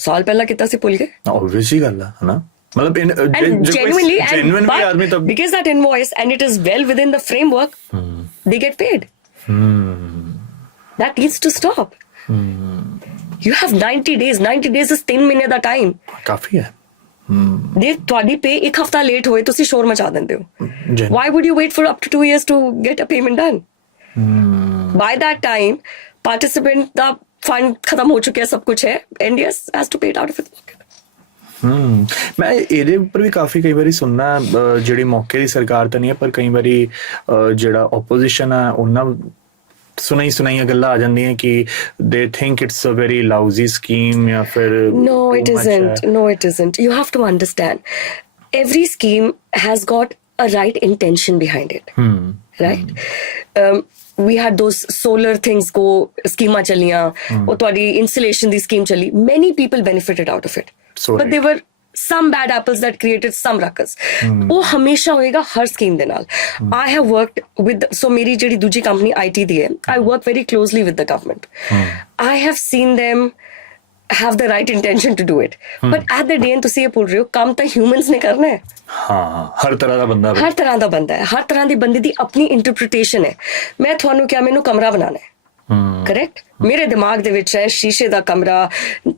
ਸਾਲ ਪਹਿਲਾਂ ਕੀਤਾ ਸੀ ਭੁੱਲ ਗਏ. ਆਬਵੀਅਸਲੀ ਗੱਲ ਹੈ ਨਾ, ਮਤਲਬ And genuinely, ਜੈਨੂਇਨ ਵੀ ਆਦਮੀ ਤਾਂ because that invoice and it is well within the framework, they get paid. That needs to stop. You have 90 days. 90 days is 3 ਮਹੀਨੇ ਦਾ ਟਾਈਮ. ਕਾਫੀ ਹੈ. ਦੇ ਤੁਹਾਡੀ ਪੇ ਇੱਕ ਹਫਤਾ ਲੇਟ ਹੋਏ ਤੁਸੀਂ ਸ਼ੋਰ ਮਚਾ ਦਿੰਦੇ ਹੋ. Why would you wait for up to 2 years to get a payment done? By that time, participant the fund ਖਤਮ ਹੋ ਚੁੱਕਿਆ, ਸਭ ਕੁਝ ਹੈ. NDS has to pay it out of its pocket. ਮੈਂ ਇਹਦੇ ਉੱਪਰ ਵੀ ਕਾਫੀ ਕਈ ਵਾਰੀ ਸੁਣਨਾ, ਜਿਹੜੀ ਮੌਕੇ ਦੀ ਸਰਕਾਰ ਤਾਂ ਨਹੀਂ ਹੈ ਪਰ ਕਈ ਵਾਰੀ ਜਿਹੜਾ ਆਪੋਜੀਸ਼ਨ ਆ ਉਹਨਾਂ ਸੁਣਾਈਆਂ ਗੱਲਾਂ ਆ ਜਾਂਦੀਆਂ ਕਿ they think it's a very lousy scheme ਜਾਂ ਫਿਰ No, it isn't. No, it isn't. You have to understand. Every scheme has got a right intention behind it. Right? We had those solar things go, schemes chaliyan, or ਤੁਹਾਡੀ insulation ਦੀ scheme ਚਲੀ. Many people benefited out of it. But there were some bad apples that created some ruckus. ਉਹ ਹਮੇਸ਼ਾ ਹੋਏਗਾ ਹਰ ਸਕੀਮ ਦੇ ਨਾਲ. I have worked with, so ਮੇਰੀ ਜਿਹੜੀ ਦੂਜੀ ਕੰਪਨੀ IT ਦੀ ਹੈ, I work very closely with the government. I have seen them have the right intention to do it. But at the end ਤੁਸੀਂ ਇਹ ਭੁੱਲ ਰਹੇ ਹੋ ਕੰਮ ਤਾਂ ਹਿਊਮਨਸ ਨੇ ਕਰਨਾ ਹੈ. ਹਾਂ ਹਰ ਤਰ੍ਹਾਂ ਦਾ ਬੰਦਾ ਹਰ ਤਰ੍ਹਾਂ ਦਾ ਬੰਦਾ ਹੈ, ਹਰ ਤਰ੍ਹਾਂ ਦੀ ਬੰਦੇ ਦੀ ਆਪਣੀ ਇੰਟਰਪ੍ਰੀਟੇਸ਼ਨ ਹੈ. ਮੈਂ ਤੁਹਾਨੂੰ ਕਿਹਾ ਮੈਨੂੰ ਕਮਰਾ ਬਣਾਉਣਾ ਹੈ, ਕਰੈਕਟ, ਮੇਰੇ ਦਿਮਾਗ ਦੇ ਵਿੱਚ ਹੈ ਸ਼ੀਸ਼ੇ ਦਾ ਕਮਰਾ,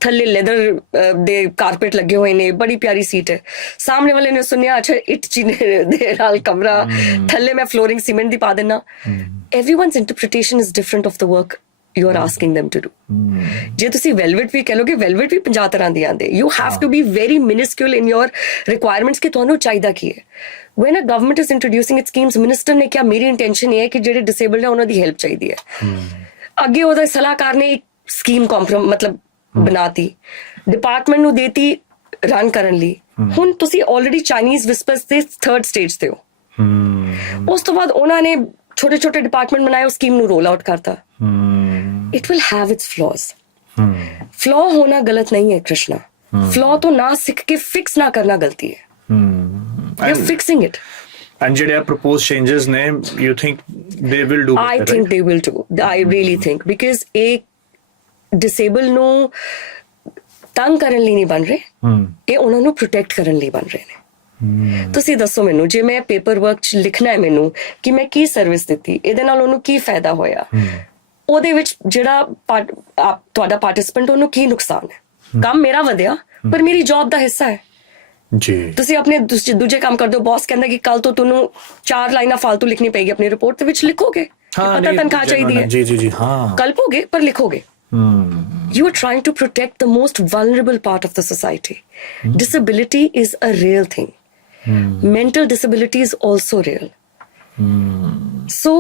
ਥੱਲੇ ਲੈਦਰ ਦੇ ਕਾਰਪੇਟ ਲੱਗੇ ਹੋਏ ਨੇ, ਬੜੀ ਪਿਆਰੀ ਸੀਟ ਹੈ. ਸਾਹਮਣੇ ਵਾਲੇ ਨੇ ਸੁਣਿਆ ਅੱਛਾ ਇੱਟ ਚੀਨੇ ਦੇ ਨਾਲ ਕਮਰਾ, ਥੱਲੇ ਮੈਂ ਫਲੋਰਿੰਗ ਸੀਮੈਂਟ ਦੀ ਪਾ ਦੇਣਾ. everyone's interpretation is different of the work you are asking them to do. ਜੇ ਤੁਸੀਂ ਵੈਲਵਟ ਵੀ ਕਹ ਲੋਗੇ, ਵੈਲਵਟ ਵੀ 50 ਤਰ੍ਹਾਂ ਦੀ ਆਉਂਦੇ. You have to be very minuscule in your requirements ਕਿ ਤੁਹਾਨੂੰ ਚਾਹੀਦਾ ਕੀ ਹੈ. When a government is introducing its schemes, minister ਨੇ ਕਿਹਾ ਮੇਰੀ ਇੰਟੈਂਸ਼ਨ ਇਹ ਹੈ ਕਿ ਜਿਹੜੇ ਡਿਸੇਬਲਡ ਹੈ ਉਹਨਾਂ ਦੀ ਹੈਲਪ ਚਾਹੀਦੀ ਹੈ. ਅੱਗੇ ਉਹਦਾ ਸਲਾਹਕਾਰ ਨੇ ਇੱਕ ਸਕੀਮ ਮਤਲਬ ਬਣਾਤੀ, ਡਿਪਾਰਟਮੈਂਟ ਨੂੰ ਦੇਤੀ ਰਨ ਕਰਨ ਲਈ. ਹੁਣ ਤੁਸੀਂ ਆਲਰੇਡੀ ਚਾਈਨੀਜ਼ ਵਿਸਪਰਸ ਦੇ 3rd ਸਟੇਜ ਤੇ ਹੋ. ਉਸ ਤੋਂ ਬਾਅਦ ਉਹਨਾਂ ਨੇ ਛੋਟੇ ਛੋਟੇ ਡਿਪਾਰਟਮੈਂਟ ਬਣਾਏ, ਉਸ ਸਕੀਮ ਨੂੰ ਰੋਲ ਆਊਟ ਕਰਤਾ. It will have its flaws. Flaw ਹੋਣਾ ਗਲਤ ਨਹੀਂ ਹੈ ਕ੍ਰਿਸ਼ਨਾ, ਫਲॉ ਤੋਂ ਨਾ ਸਿੱਖ ਕੇ ਫਿਕਸ ਨਾ ਕਰਨਾ ਗਲਤੀ ਹੈ. You are fixing it. And ਜਿਹੜੇ proposed changes ਨੇ, you think they will do better, I think they will too. I really think, because एक disabled ਨੂੰ ਤੰਗ ਕਰਨ ਲਈ ਨਹੀਂ ਬਣ ਰਹੇ, ਇਹ ਉਹਨਾਂ ਨੂੰ ਪ੍ਰੋਟੈਕਟ ਕਰਨ ਲਈ ਬਣ ਰਹੇ ਨੇ. ਤੁਸੀਂ ਦੱਸੋ ਮੈਨੂੰ, ਜੇ ਮੈਂ ਪੇਪਰ ਵਰਕ ਚ ਲਿਖਣਾ ਹੈ ਮੈਨੂੰ ਕਿ ਮੈਂ ਕੀ ਸਰਵਿਸ ਦਿੱਤੀ, ਇਹਦੇ ਨਾਲ ਉਹਨੂੰ ਕੀ ਫਾਇਦਾ ਹੋਇਆ, ਉਹਦੇ ਵਿੱਚ ਜਿਹੜਾ ਤੁਹਾਡਾ ਪਾਰਟਿਸਿਪੈਂਟ ਉਹਨੂੰ ਕੀ ਨੁਕਸਾਨ ਹੈ. ਕੰਮ ਮੇਰਾ ਵਧਿਆ ਪਰ ਮੇਰੀ ਜੌਬ ਦਾ ਹਿੱਸਾ ਹੈ ਜੀ. ਤੁਸੀਂ ਆਪਣੇ ਦੂਜੇ ਕੰਮ ਕਰਦੇ ਹੋ, ਬੌਸ ਕਹਿੰਦਾ ਕਿ ਕੱਲ ਤੋਂ ਤੁਹਾਨੂੰ 4 ਲਾਈਨਾਂ ਫालतू ਲਿਖਣੀ ਪਏਗੀ ਆਪਣੀ ਰਿਪੋਰਟ ਦੇ ਵਿੱਚ, ਲਿਖੋਗੇ, ਪਤਾ ਤਨਖਾਹ ਚਾਹੀਦੀ ਹੈ, ਜੀ ਜੀ ਜੀ, ਹਾਂ ਕਲਪੋਗੇ ਪਰ ਲਿਖੋਗੇ. You are trying to protect the most vulnerable part of the society. Disability is a real thing. Mental disability is also real. So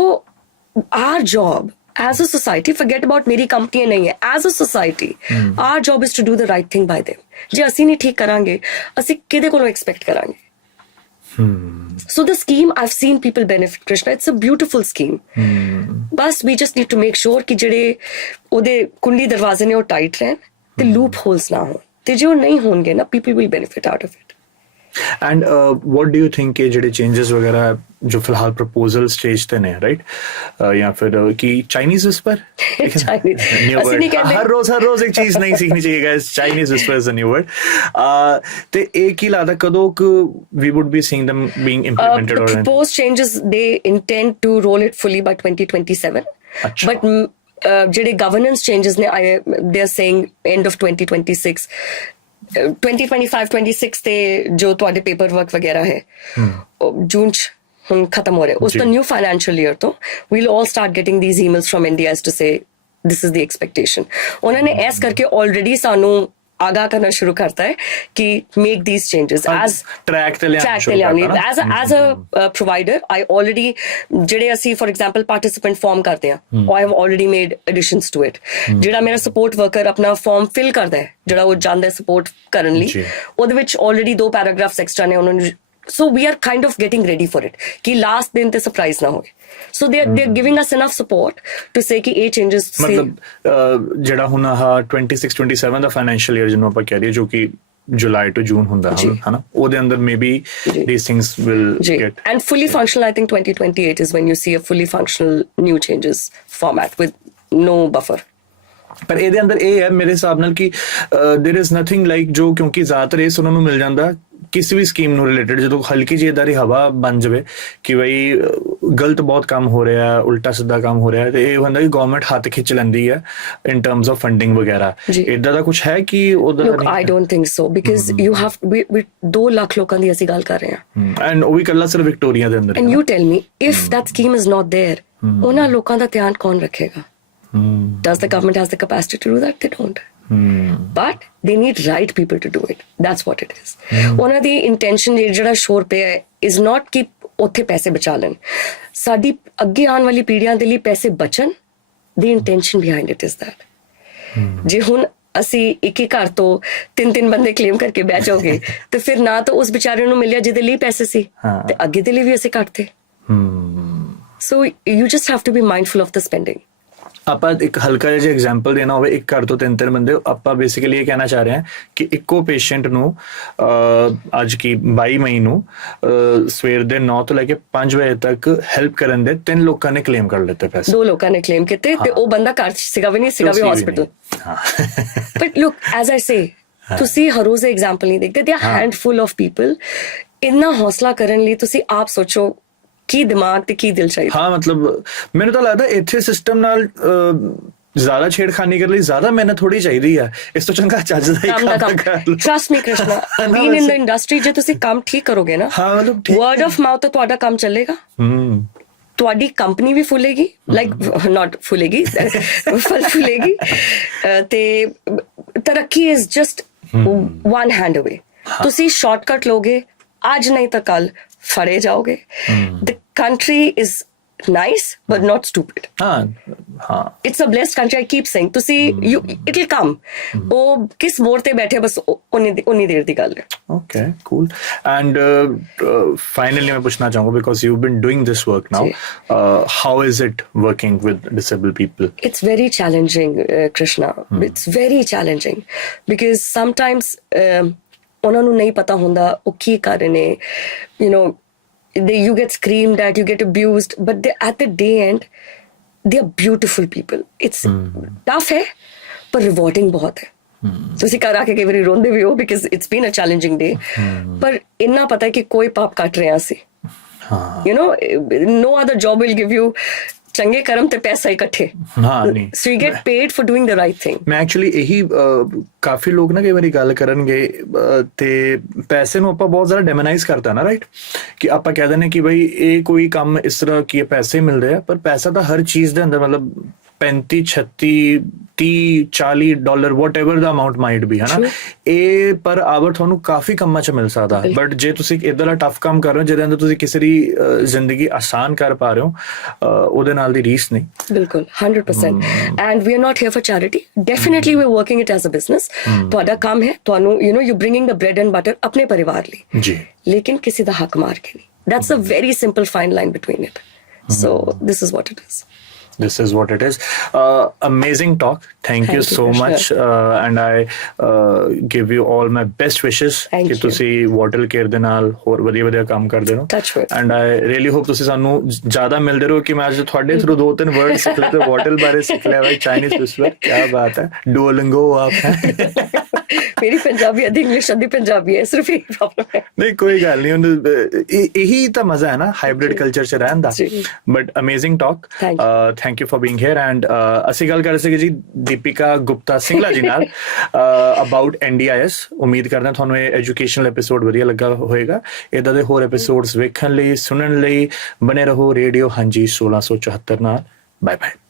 our job as a society, forget about मेरी कंपनी नहीं है, as a society, our job is to do the right thing by them. ਜੇ ਅਸੀਂ ਨਹੀਂ ਠੀਕ ਕਰਾਂਗੇ, ਅਸੀਂ ਕਿਹਦੇ ਕੋਲੋਂ ਐਕਸਪੈਕਟ ਕਰਾਂਗੇ? So the scheme, I've seen people benefit, Krishna. It's a beautiful scheme. Bas we just need to make sure ਕਿ ਜਿਹੜੇ ਉਹਦੇ ਕੁੰਡੀ ਦਰਵਾਜ਼ੇ ਨੇ ਉਹ ਟਾਈਟ ਰਹਿਣ ਤੇ ਲੂਪ ਹੋਲਸ ਨਾ ਹੋਣ, ਤੇ ਜੋ ਨਹੀਂ ਹੋਣਗੇ ਨਾ, people will benefit out of it. And what do you think ਕਿ ਜਿਹੜੇ changes ਵਗੈਰਾ ਜੋ ਫਿਲਹਾਲ proposal stage ਤੇ ਨੇ, right, ਜਾਂ ਫਿਰ ਕਿ Chinese whisper, ਅਸੀਂ ਨਹੀਂ ਕਹਿੰਦੇ, ਹਰ ਰੋਜ਼ ਇੱਕ ਚੀਜ਼ ਨਹੀਂ ਸਿੱਖਣੀ ਚਾਹੀਏ guys. Chinese whisper is a new word. ਤੇ ਇਹ ਕੀ ਲੱਗਦਾ ਕਦੋਂ we would be seeing them being implemented? The proposed changes, they intend to roll it fully by 2027. But ਜਿਹੜੇ governance changes ਨੇ, they are saying end of 2026. 2025-26 ਤੇ ਜੋ ਤੁਹਾਡੇ ਪੇਪਰ ਵਰਕ ਵਗੈਰਾ ਹੈ ਜੂਨ ਚ ਹੁਣ ਖਤਮ ਹੋ ਰਿਹਾ, ਉਸ ਤੋਂ ਨਿਊ ਫਾਈਨੈਂਸ਼ੀਅਲ ਈਅਰ ਤੋਂ we'll all start getting these emails from India as to say this is the expectation. ਉਹਨਾਂ ਨੇ ਐਸ ਕਰਕੇ ਆਲਰੇਡੀ ਸਾਨੂੰ ਆਗਾਹ ਕਰਨਾ ਸ਼ੁਰੂ ਕਰਤਾ ਹੈ ਕਿ make these changes as track ਤੇ ਲਿਆਉਣੀ. as a provider, I already ਜਿਹੜੇ ਅਸੀਂ for example participant form ਕਰਦੇ ਹਾਂ, I have already made additions to it. ਜਿਹੜਾ ਮੇਰਾ support worker ਆਪਣਾ form fill ਕਰਦਾ ਹੈ, ਜਿਹੜਾ ਉਹ ਜਾਂਦਾ ਹੈ support ਕਰਨ ਲਈ, ਉਹਦੇ ਵਿੱਚ already 2 paragraphs extra ਨੇ ਉਹਨਾਂ ਨੂੰ. So we are kind of getting ready for it ਕਿ last ਦਿਨ ਤੇ surprise ਨਾ ਹੋਵੇ. So they're giving us enough support to say ਕਿ ਇਹ changes ਮਤਲਬ ਜਿਹੜਾ ਹੁਣ ਆਹ 26-27 ਦਾ ਫਾਈਨੈਂਸ਼ੀਅਲ ਈਅਰ ਜਿਹਨੂੰ ਆਪਾਂ ਕਹਿ ਰਹੀ ਜੋ ਕਿ ਜੁਲਾਈ ਤੋਂ ਜੂਨ ਹੁੰਦਾ ਹਨਾ, ਉਹਦੇ ਅੰਦਰ maybe these things will get, and fully functional I think 2028 is when you see a fully functional new changes format with no buffer. ਪਰ ਇਹਦੇ ਅੰਦਰ ਇਹ ਹੈ ਮੇਰੇ ਹਿਸਾਬ ਨਾਲ ਕਿ there is nothing like ਜੋ, ਕਿਉਂਕਿ ਜ਼ਿਆਦਾਤਰ ਇਹ ਸੁਣਨ ਨੂੰ ਮਿਲ ਜਾਂਦਾ ਕਿਸੇ ਵੀ ਸਕੀਮ ਨੂੰ ਰਿਲੇਟਡ ਜਦੋਂ ਹਲਕੀ ਜਿਹੀ ਏਦਾਂ ਦੀ ਹਵਾ ਬਣ ਜਾਵੇ ਕਿ ਬਈ ਗਲਤ ਬਹੁਤ ਕੰਮ ਹੋ ਰਿਹਾ, ਉਲਟਾ ਸਿੱਧਾ ਕੰਮ ਹੋ ਰਿਹਾ, ਤੇ ਇਹ ਹੁੰਦਾ ਕਿ ਗਵਰਨਮੈਂਟ ਹੱਥ ਖਿੱਚ ਲੈਂਦੀ ਹੈ ਇਨ ਟਰਮਸ ਆਫ ਫੰਡਿੰਗ ਵਗੈਰਾ. ਏਦਾਂ ਦਾ ਕੁਝ ਹੈ ਕਿ ਉਹਦਾ? Look, I don't think so because you have we 2 lakh ਲੋਕਾਂ ਦੀ ਅਸੀਂ ਗੱਲ ਕਰ ਰਹੇ ਹਾਂ, ਐਂਡ ਉਹ ਵੀ ਇਕੱਲਾ ਸਿਰਫ ਵਿਕਟੋਰੀਆ ਦੇ ਅੰਦਰ. and you tell me if that scheme is not there, ਉਹਨਾਂ ਲੋਕਾਂ ਦਾ ਧਿਆਨ ਕੌਣ ਰੱਖੇਗਾ? Does the government has the capacity to do that? They don't. But they need right people to do it. That's what it is. ਉਹਨਾਂ ਦੀ ਇੰਟੈਂਸ਼ਨ ਜਿਹੜਾ ਸ਼ੋਰ ਪਿਆ ਹੈ is not ਕਿ ਉੱਥੇ ਪੈਸੇ ਬਚਾ ਲੈਣ, ਸਾਡੀ ਅੱਗੇ ਆਉਣ ਵਾਲੀ ਪੀੜ੍ਹੀਆਂ ਦੇ ਲਈ ਪੈਸੇ ਬਚਣ. The intention behind it is that. ਜੇ ਹੁਣ ਅਸੀਂ ਇੱਕ ਘਰ ਤੋਂ 3 ਬੰਦੇ ਕਲੇਮ ਕਰਕੇ ਬਹਿ ਜਾਓਗੇ ਤੇ ਫਿਰ ਨਾ ਤਾਂ ਉਸ ਵਿਚਾਰੇ ਨੂੰ ਮਿਲਿਆ ਜਿਹਦੇ ਲਈ ਪੈਸੇ ਸੀ, ਤੇ ਅੱਗੇ ਦੇ ਲਈ ਵੀ ਅਸੀਂ ਕੱਟਦੇ. So you just have to be mindful of the spending. ਆਪਾਂ ਇੱਕ ਹਲਕਾ ਜਿਹਾ ਐਗਜ਼ਾਮਪਲ ਦੇਣਾ ਹੋਵੇ, ਇੱਕ ਘਰ ਤੋਂ ਤਿੰਨ ਬੰਦੇ, ਆਪਾਂ ਬੇਸਿਕਲੀ ਇਹ ਕਹਿਣਾ ਚਾਹ ਰਹੇ ਹਾਂ ਕਿ ਇੱਕੋ ਪੇਸ਼ੈਂਟ ਨੂੰ ਅੱਜ ਕੀ 22 ਮਈ ਨੂੰ ਸਵੇਰ ਦੇ 9 ਤੋਂ ਲੈ ਕੇ 5 ਵਜੇ ਤੱਕ ਹੈਲਪ ਕਰਨ ਦੇ 3 ਲੋਕਾਂ ਨੇ ਕਲੇਮ ਕਰ ਲਿੱਤੇ ਪੈਸੇ। 2 ਲੋਕਾਂ ਨੇ ਕਲੇਮ ਕੀਤੇ ਤੇ ਉਹ ਬੰਦਾ ਘਰ 'ਚ ਸੀਗਾ ਵੀ ਨਹੀਂ, ਸੀਗਾ ਵੀ hospital. But look as I say, ਤੁਸੀਂ ਹਰ ਰੋਜ਼ ਐਗਜ਼ਾਮਪਲ ਨਹੀਂ ਦੇਖਦੇ, they are handful of people. ਇੰਨਾ ਹੌਸਲਾ ਕਰਨ ਲਈ ਤੁਸੀਂ ਆਪ ਸੋਚੋ ਕੀ ਦਿਮਾਗ ਤੇ ਕੀ ਦਿਲ ਚਾਹੀਦਾ। ਹਾਂ, ਮਤਲਬ ਮੈਨੂੰ ਤਾਂ ਲੱਗਦਾ ਇੱਥੇ ਸਿਸਟਮ ਨਾਲ ਜ਼ਿਆਦਾ ਛੇੜਖਾਨੀ ਕਰਨ ਲਈ ਜ਼ਿਆਦਾ ਮਿਹਨਤ ਥੋੜੀ ਚਾਹੀਦੀ ਆ, ਇਸ ਤੋਂ ਚੰਗਾ ਚੱਜ ਦਾ ਹੀ ਕੰਮ ਕਰ ਲਓ। ਟਰਸਟ ਮੀ ਕ੍ਰਿਸ਼ਨਾ, ਬੀਨ ਇਨ ਦ ਇੰਡਸਟਰੀ, ਜੇ ਤੁਸੀਂ ਕੰਮ ਠੀਕ ਕਰੋਗੇ ਨਾ, ਹਾਂ ਮਤਲਬ ਵਰਡ ਆਫ ਮਾਊਥ ਤੋਂ ਤੁਹਾਡਾ ਕੰਮ ਚੱਲੇਗਾ। ਤੁਹਾਡੀ ਕੰਪਨੀ ਵੀ ਫੁੱਲੇਗੀ, ਲਾਈਕ ਨਾਟ ਫੁੱਲੇਗੀ, ਫੁੱਲੇਗੀ, ਤੇ ਤਰੱਕੀ ਇਜ਼ ਜਸਟ ਵਨ ਹੈਂਡ ਅਵੇ। ਤੁਸੀਂ ਸ਼ਾਰਟਕਟ ਲੋਗੇ, ਅੱਜ ਨਹੀਂ ਤਾਂ ਕੱਲ ਫੜੇ ਜਾਓਗੇ। ਦ country is nice but not stupid. It's a blessed country, I keep saying. ਤੁਸੀਂ it'll come. ਉਹ ਕਿਸ ਮੋੜ ਤੇ ਬੈਠੇ, ਬਸ ਉਨੀ ਦੇਰ ਦੀ ਗੱਲ ਹੈ। Okay, cool. And finally ਮੈਂ ਪੁੱਛਣਾ ਚਾਹੂੰਗਾ, because you've been doing this work now, how is it working with disabled people? It's very challenging, Krishna. It's very challenging because sometimes ਉਹਨਾਂ ਨੂੰ ਨਹੀਂ ਪਤਾ ਹੁੰਦਾ ਉਹ ਕੀ ਕਰ ਰਹੇ ਨੇ, you know, you get screamed at, you get abused, but at the day end, they are beautiful people. It's tough है, पर rewarding बहुत है। ਤੁਸੀਂ ਘਰ ਆ ਕੇ ਕਈ ਵਾਰੀ ਰੋਂਦੇ ਵੀ ਹੋ because it's been a challenging day, ਪਰ ਇੰਨਾ ਪਤਾ ਹੈ ਕਿ ਕੋਈ ਪਾਪ ਕੱਟ ਰਿਹਾ ਸੀ। You know, no other job will give you ਚੰਗੇ ਕਰਮ ਤੇ ਪੈਸਾ ਇਕੱਠੇ। ਹਾਂ ਨਹੀਂ, so you get paid for doing the right thing. ਮੈਂ ਐਕਚੁਅਲੀ ਇਹੀ ਕਾਫੀ ਲੋਕ ਨਾ ਕਈ ਵਾਰੀ ਗੱਲ ਕਰਨਗੇ ਤੇ ਪੈਸੇ ਨੂੰ ਆਪਾਂ ਬਹੁਤ ਜ਼ਿਆਦਾ ਡੈਮੋਨਾਈਜ਼ ਕਰਤਾ ਨਾ, ਰਾਈਟ, ਕਿ ਆਪਾਂ ਕਹਿ ਦਿੰਦੇ ਕਿ ਬਈ ਇਹ ਕੋਈ ਕੰਮ ਇਸ ਤਰ੍ਹਾਂ ਕੀ ਪੈਸੇ ਮਿਲਦੇ ਆ, ਪਰ ਪੈਸਾ ਤਾਂ ਹਰ ਚੀਜ਼ ਦੇ ਅੰਦਰ, ਮਤਲਬ 35 36 30 40 ਡਾਲਰ whatever ਦਾ ਅਮਾਉਂਟ ਮਾਈਟ ਵੀ, ਹਨਾ, ਇਹ ਪਰ ਆਵਰ ਤੁਹਾਨੂੰ ਕਾਫੀ ਕੰਮਾਂ 'ਚ ਮਿਲ ਸਕਦਾ। ਬਟ ਜੇ ਤੁਸੀਂ ਇੱਦਾਂ ਦਾ ਟਫ ਕੰਮ ਕਰ ਰਹੇ ਹੋ ਜਿਹਦੇ ਅੰਦਰ ਤੁਸੀਂ ਕਿਸੇ ਦੀ ਜ਼ਿੰਦਗੀ ਆਸਾਨ ਕਰ ਪਾ ਰਹੇ ਹੋ, ਉਹਦੇ ਨਾਲ ਦੀ ਰੀਸ ਨਹੀਂ। ਬਿਲਕੁਲ 100%। And we are not here for charity, definitely we are working it as a business. ਤੁਹਾਡਾ ਕੰਮ ਹੈ, ਤੁਹਾਨੂੰ you know you bringing the bread and butter ਆਪਣੇ ਪਰਿਵਾਰ ਲਈ ਜੀ, ਲੇਕਿਨ ਕਿਸੇ ਦਾ ਹੱਕ ਮਾਰ ਕੇ ਨਹੀਂ। That's a very simple fine line between it. So this is what it is. This is what it is. Amazing talk. Thank you so much. And I give you all my best wishes ਕਿ ਤੁਸੀਂ ਵਾਟਲ ਕੇਅਰ ਦੇ ਨਾਲ ਹੋਰ ਵਧੀਆ ਕੰਮ ਕਰਦੇ ਰਹੋ। And I really hope ਤੁਸੀਂ ਸਾਨੂੰ ਜ਼ਿਆਦਾ ਮਿਲਦੇ ਰਹੋ ਕਿ ਮੈਂ ਅੱਜ ਤੁਹਾਡੇ ਥਰੂ 2-3 ਵਰਡ ਸਿੱਖ ਲਏ ਤੇ ਵਾਟਲ ਬਾਰੇ ਸਿੱਖ ਲਿਆ। ਭਾਈ ਚਾਈਨੀਜ਼ ਵਿਸਪਰ, ਕੀ ਬਾਤ ਹੈ। ਡੂਓਲਿੰਗੋ ਆਪ ਮੇਰੀ ਪੰਜਾਬੀ ਅੱਧੀ ਇੰਗਲਿਸ਼ ਅੱਧੀ ਪੰਜਾਬੀ ਹੈ, ਸਿਰਫ ਇਹ ਪ੍ਰੋਬਲਮ ਹੈ। ਨਹੀਂ ਕੋਈ ਗੱਲ ਨਹੀਂ, ਇਹੀ ਤਾਂ ਮਜ਼ਾ ਹੈ ਨਾ ਹਾਈਬ੍ਰਿਡ ਕਲਚਰ 'ਚ ਰਹਿਣ ਦਾ। But amazing talk, thank you for being here. And ਅਸੀਂ ਗੱਲ ਕਰ ਰਹੇ ਸੀਗੇ ਜੀ ਦੀਪਿਕਾ ਗੁਪਤਾ ਸਿੰਗਲਾ ਜੀ ਨਾਲ ਅਬਾਊਟ NDIS। ਉਮੀਦ ਕਰਦੇ ਹਾਂ ਤੁਹਾਨੂੰ ਇਹ ਐਜੂਕੇਸ਼ਨਲ ਐਪੀਸੋਡ ਵਧੀਆ ਲੱਗਾ ਹੋਏਗਾ। ਇੱਦਾਂ ਦੇ ਹੋਰ ਐਪੀਸੋਡਸ ਵੇਖਣ ਲਈ, ਸੁਣਨ ਲਈ ਬਣੇ ਰਹੋ ਰੇਡੀਓ ਹਾਂਜੀ 1674 ਨਾਲ। Bye bye.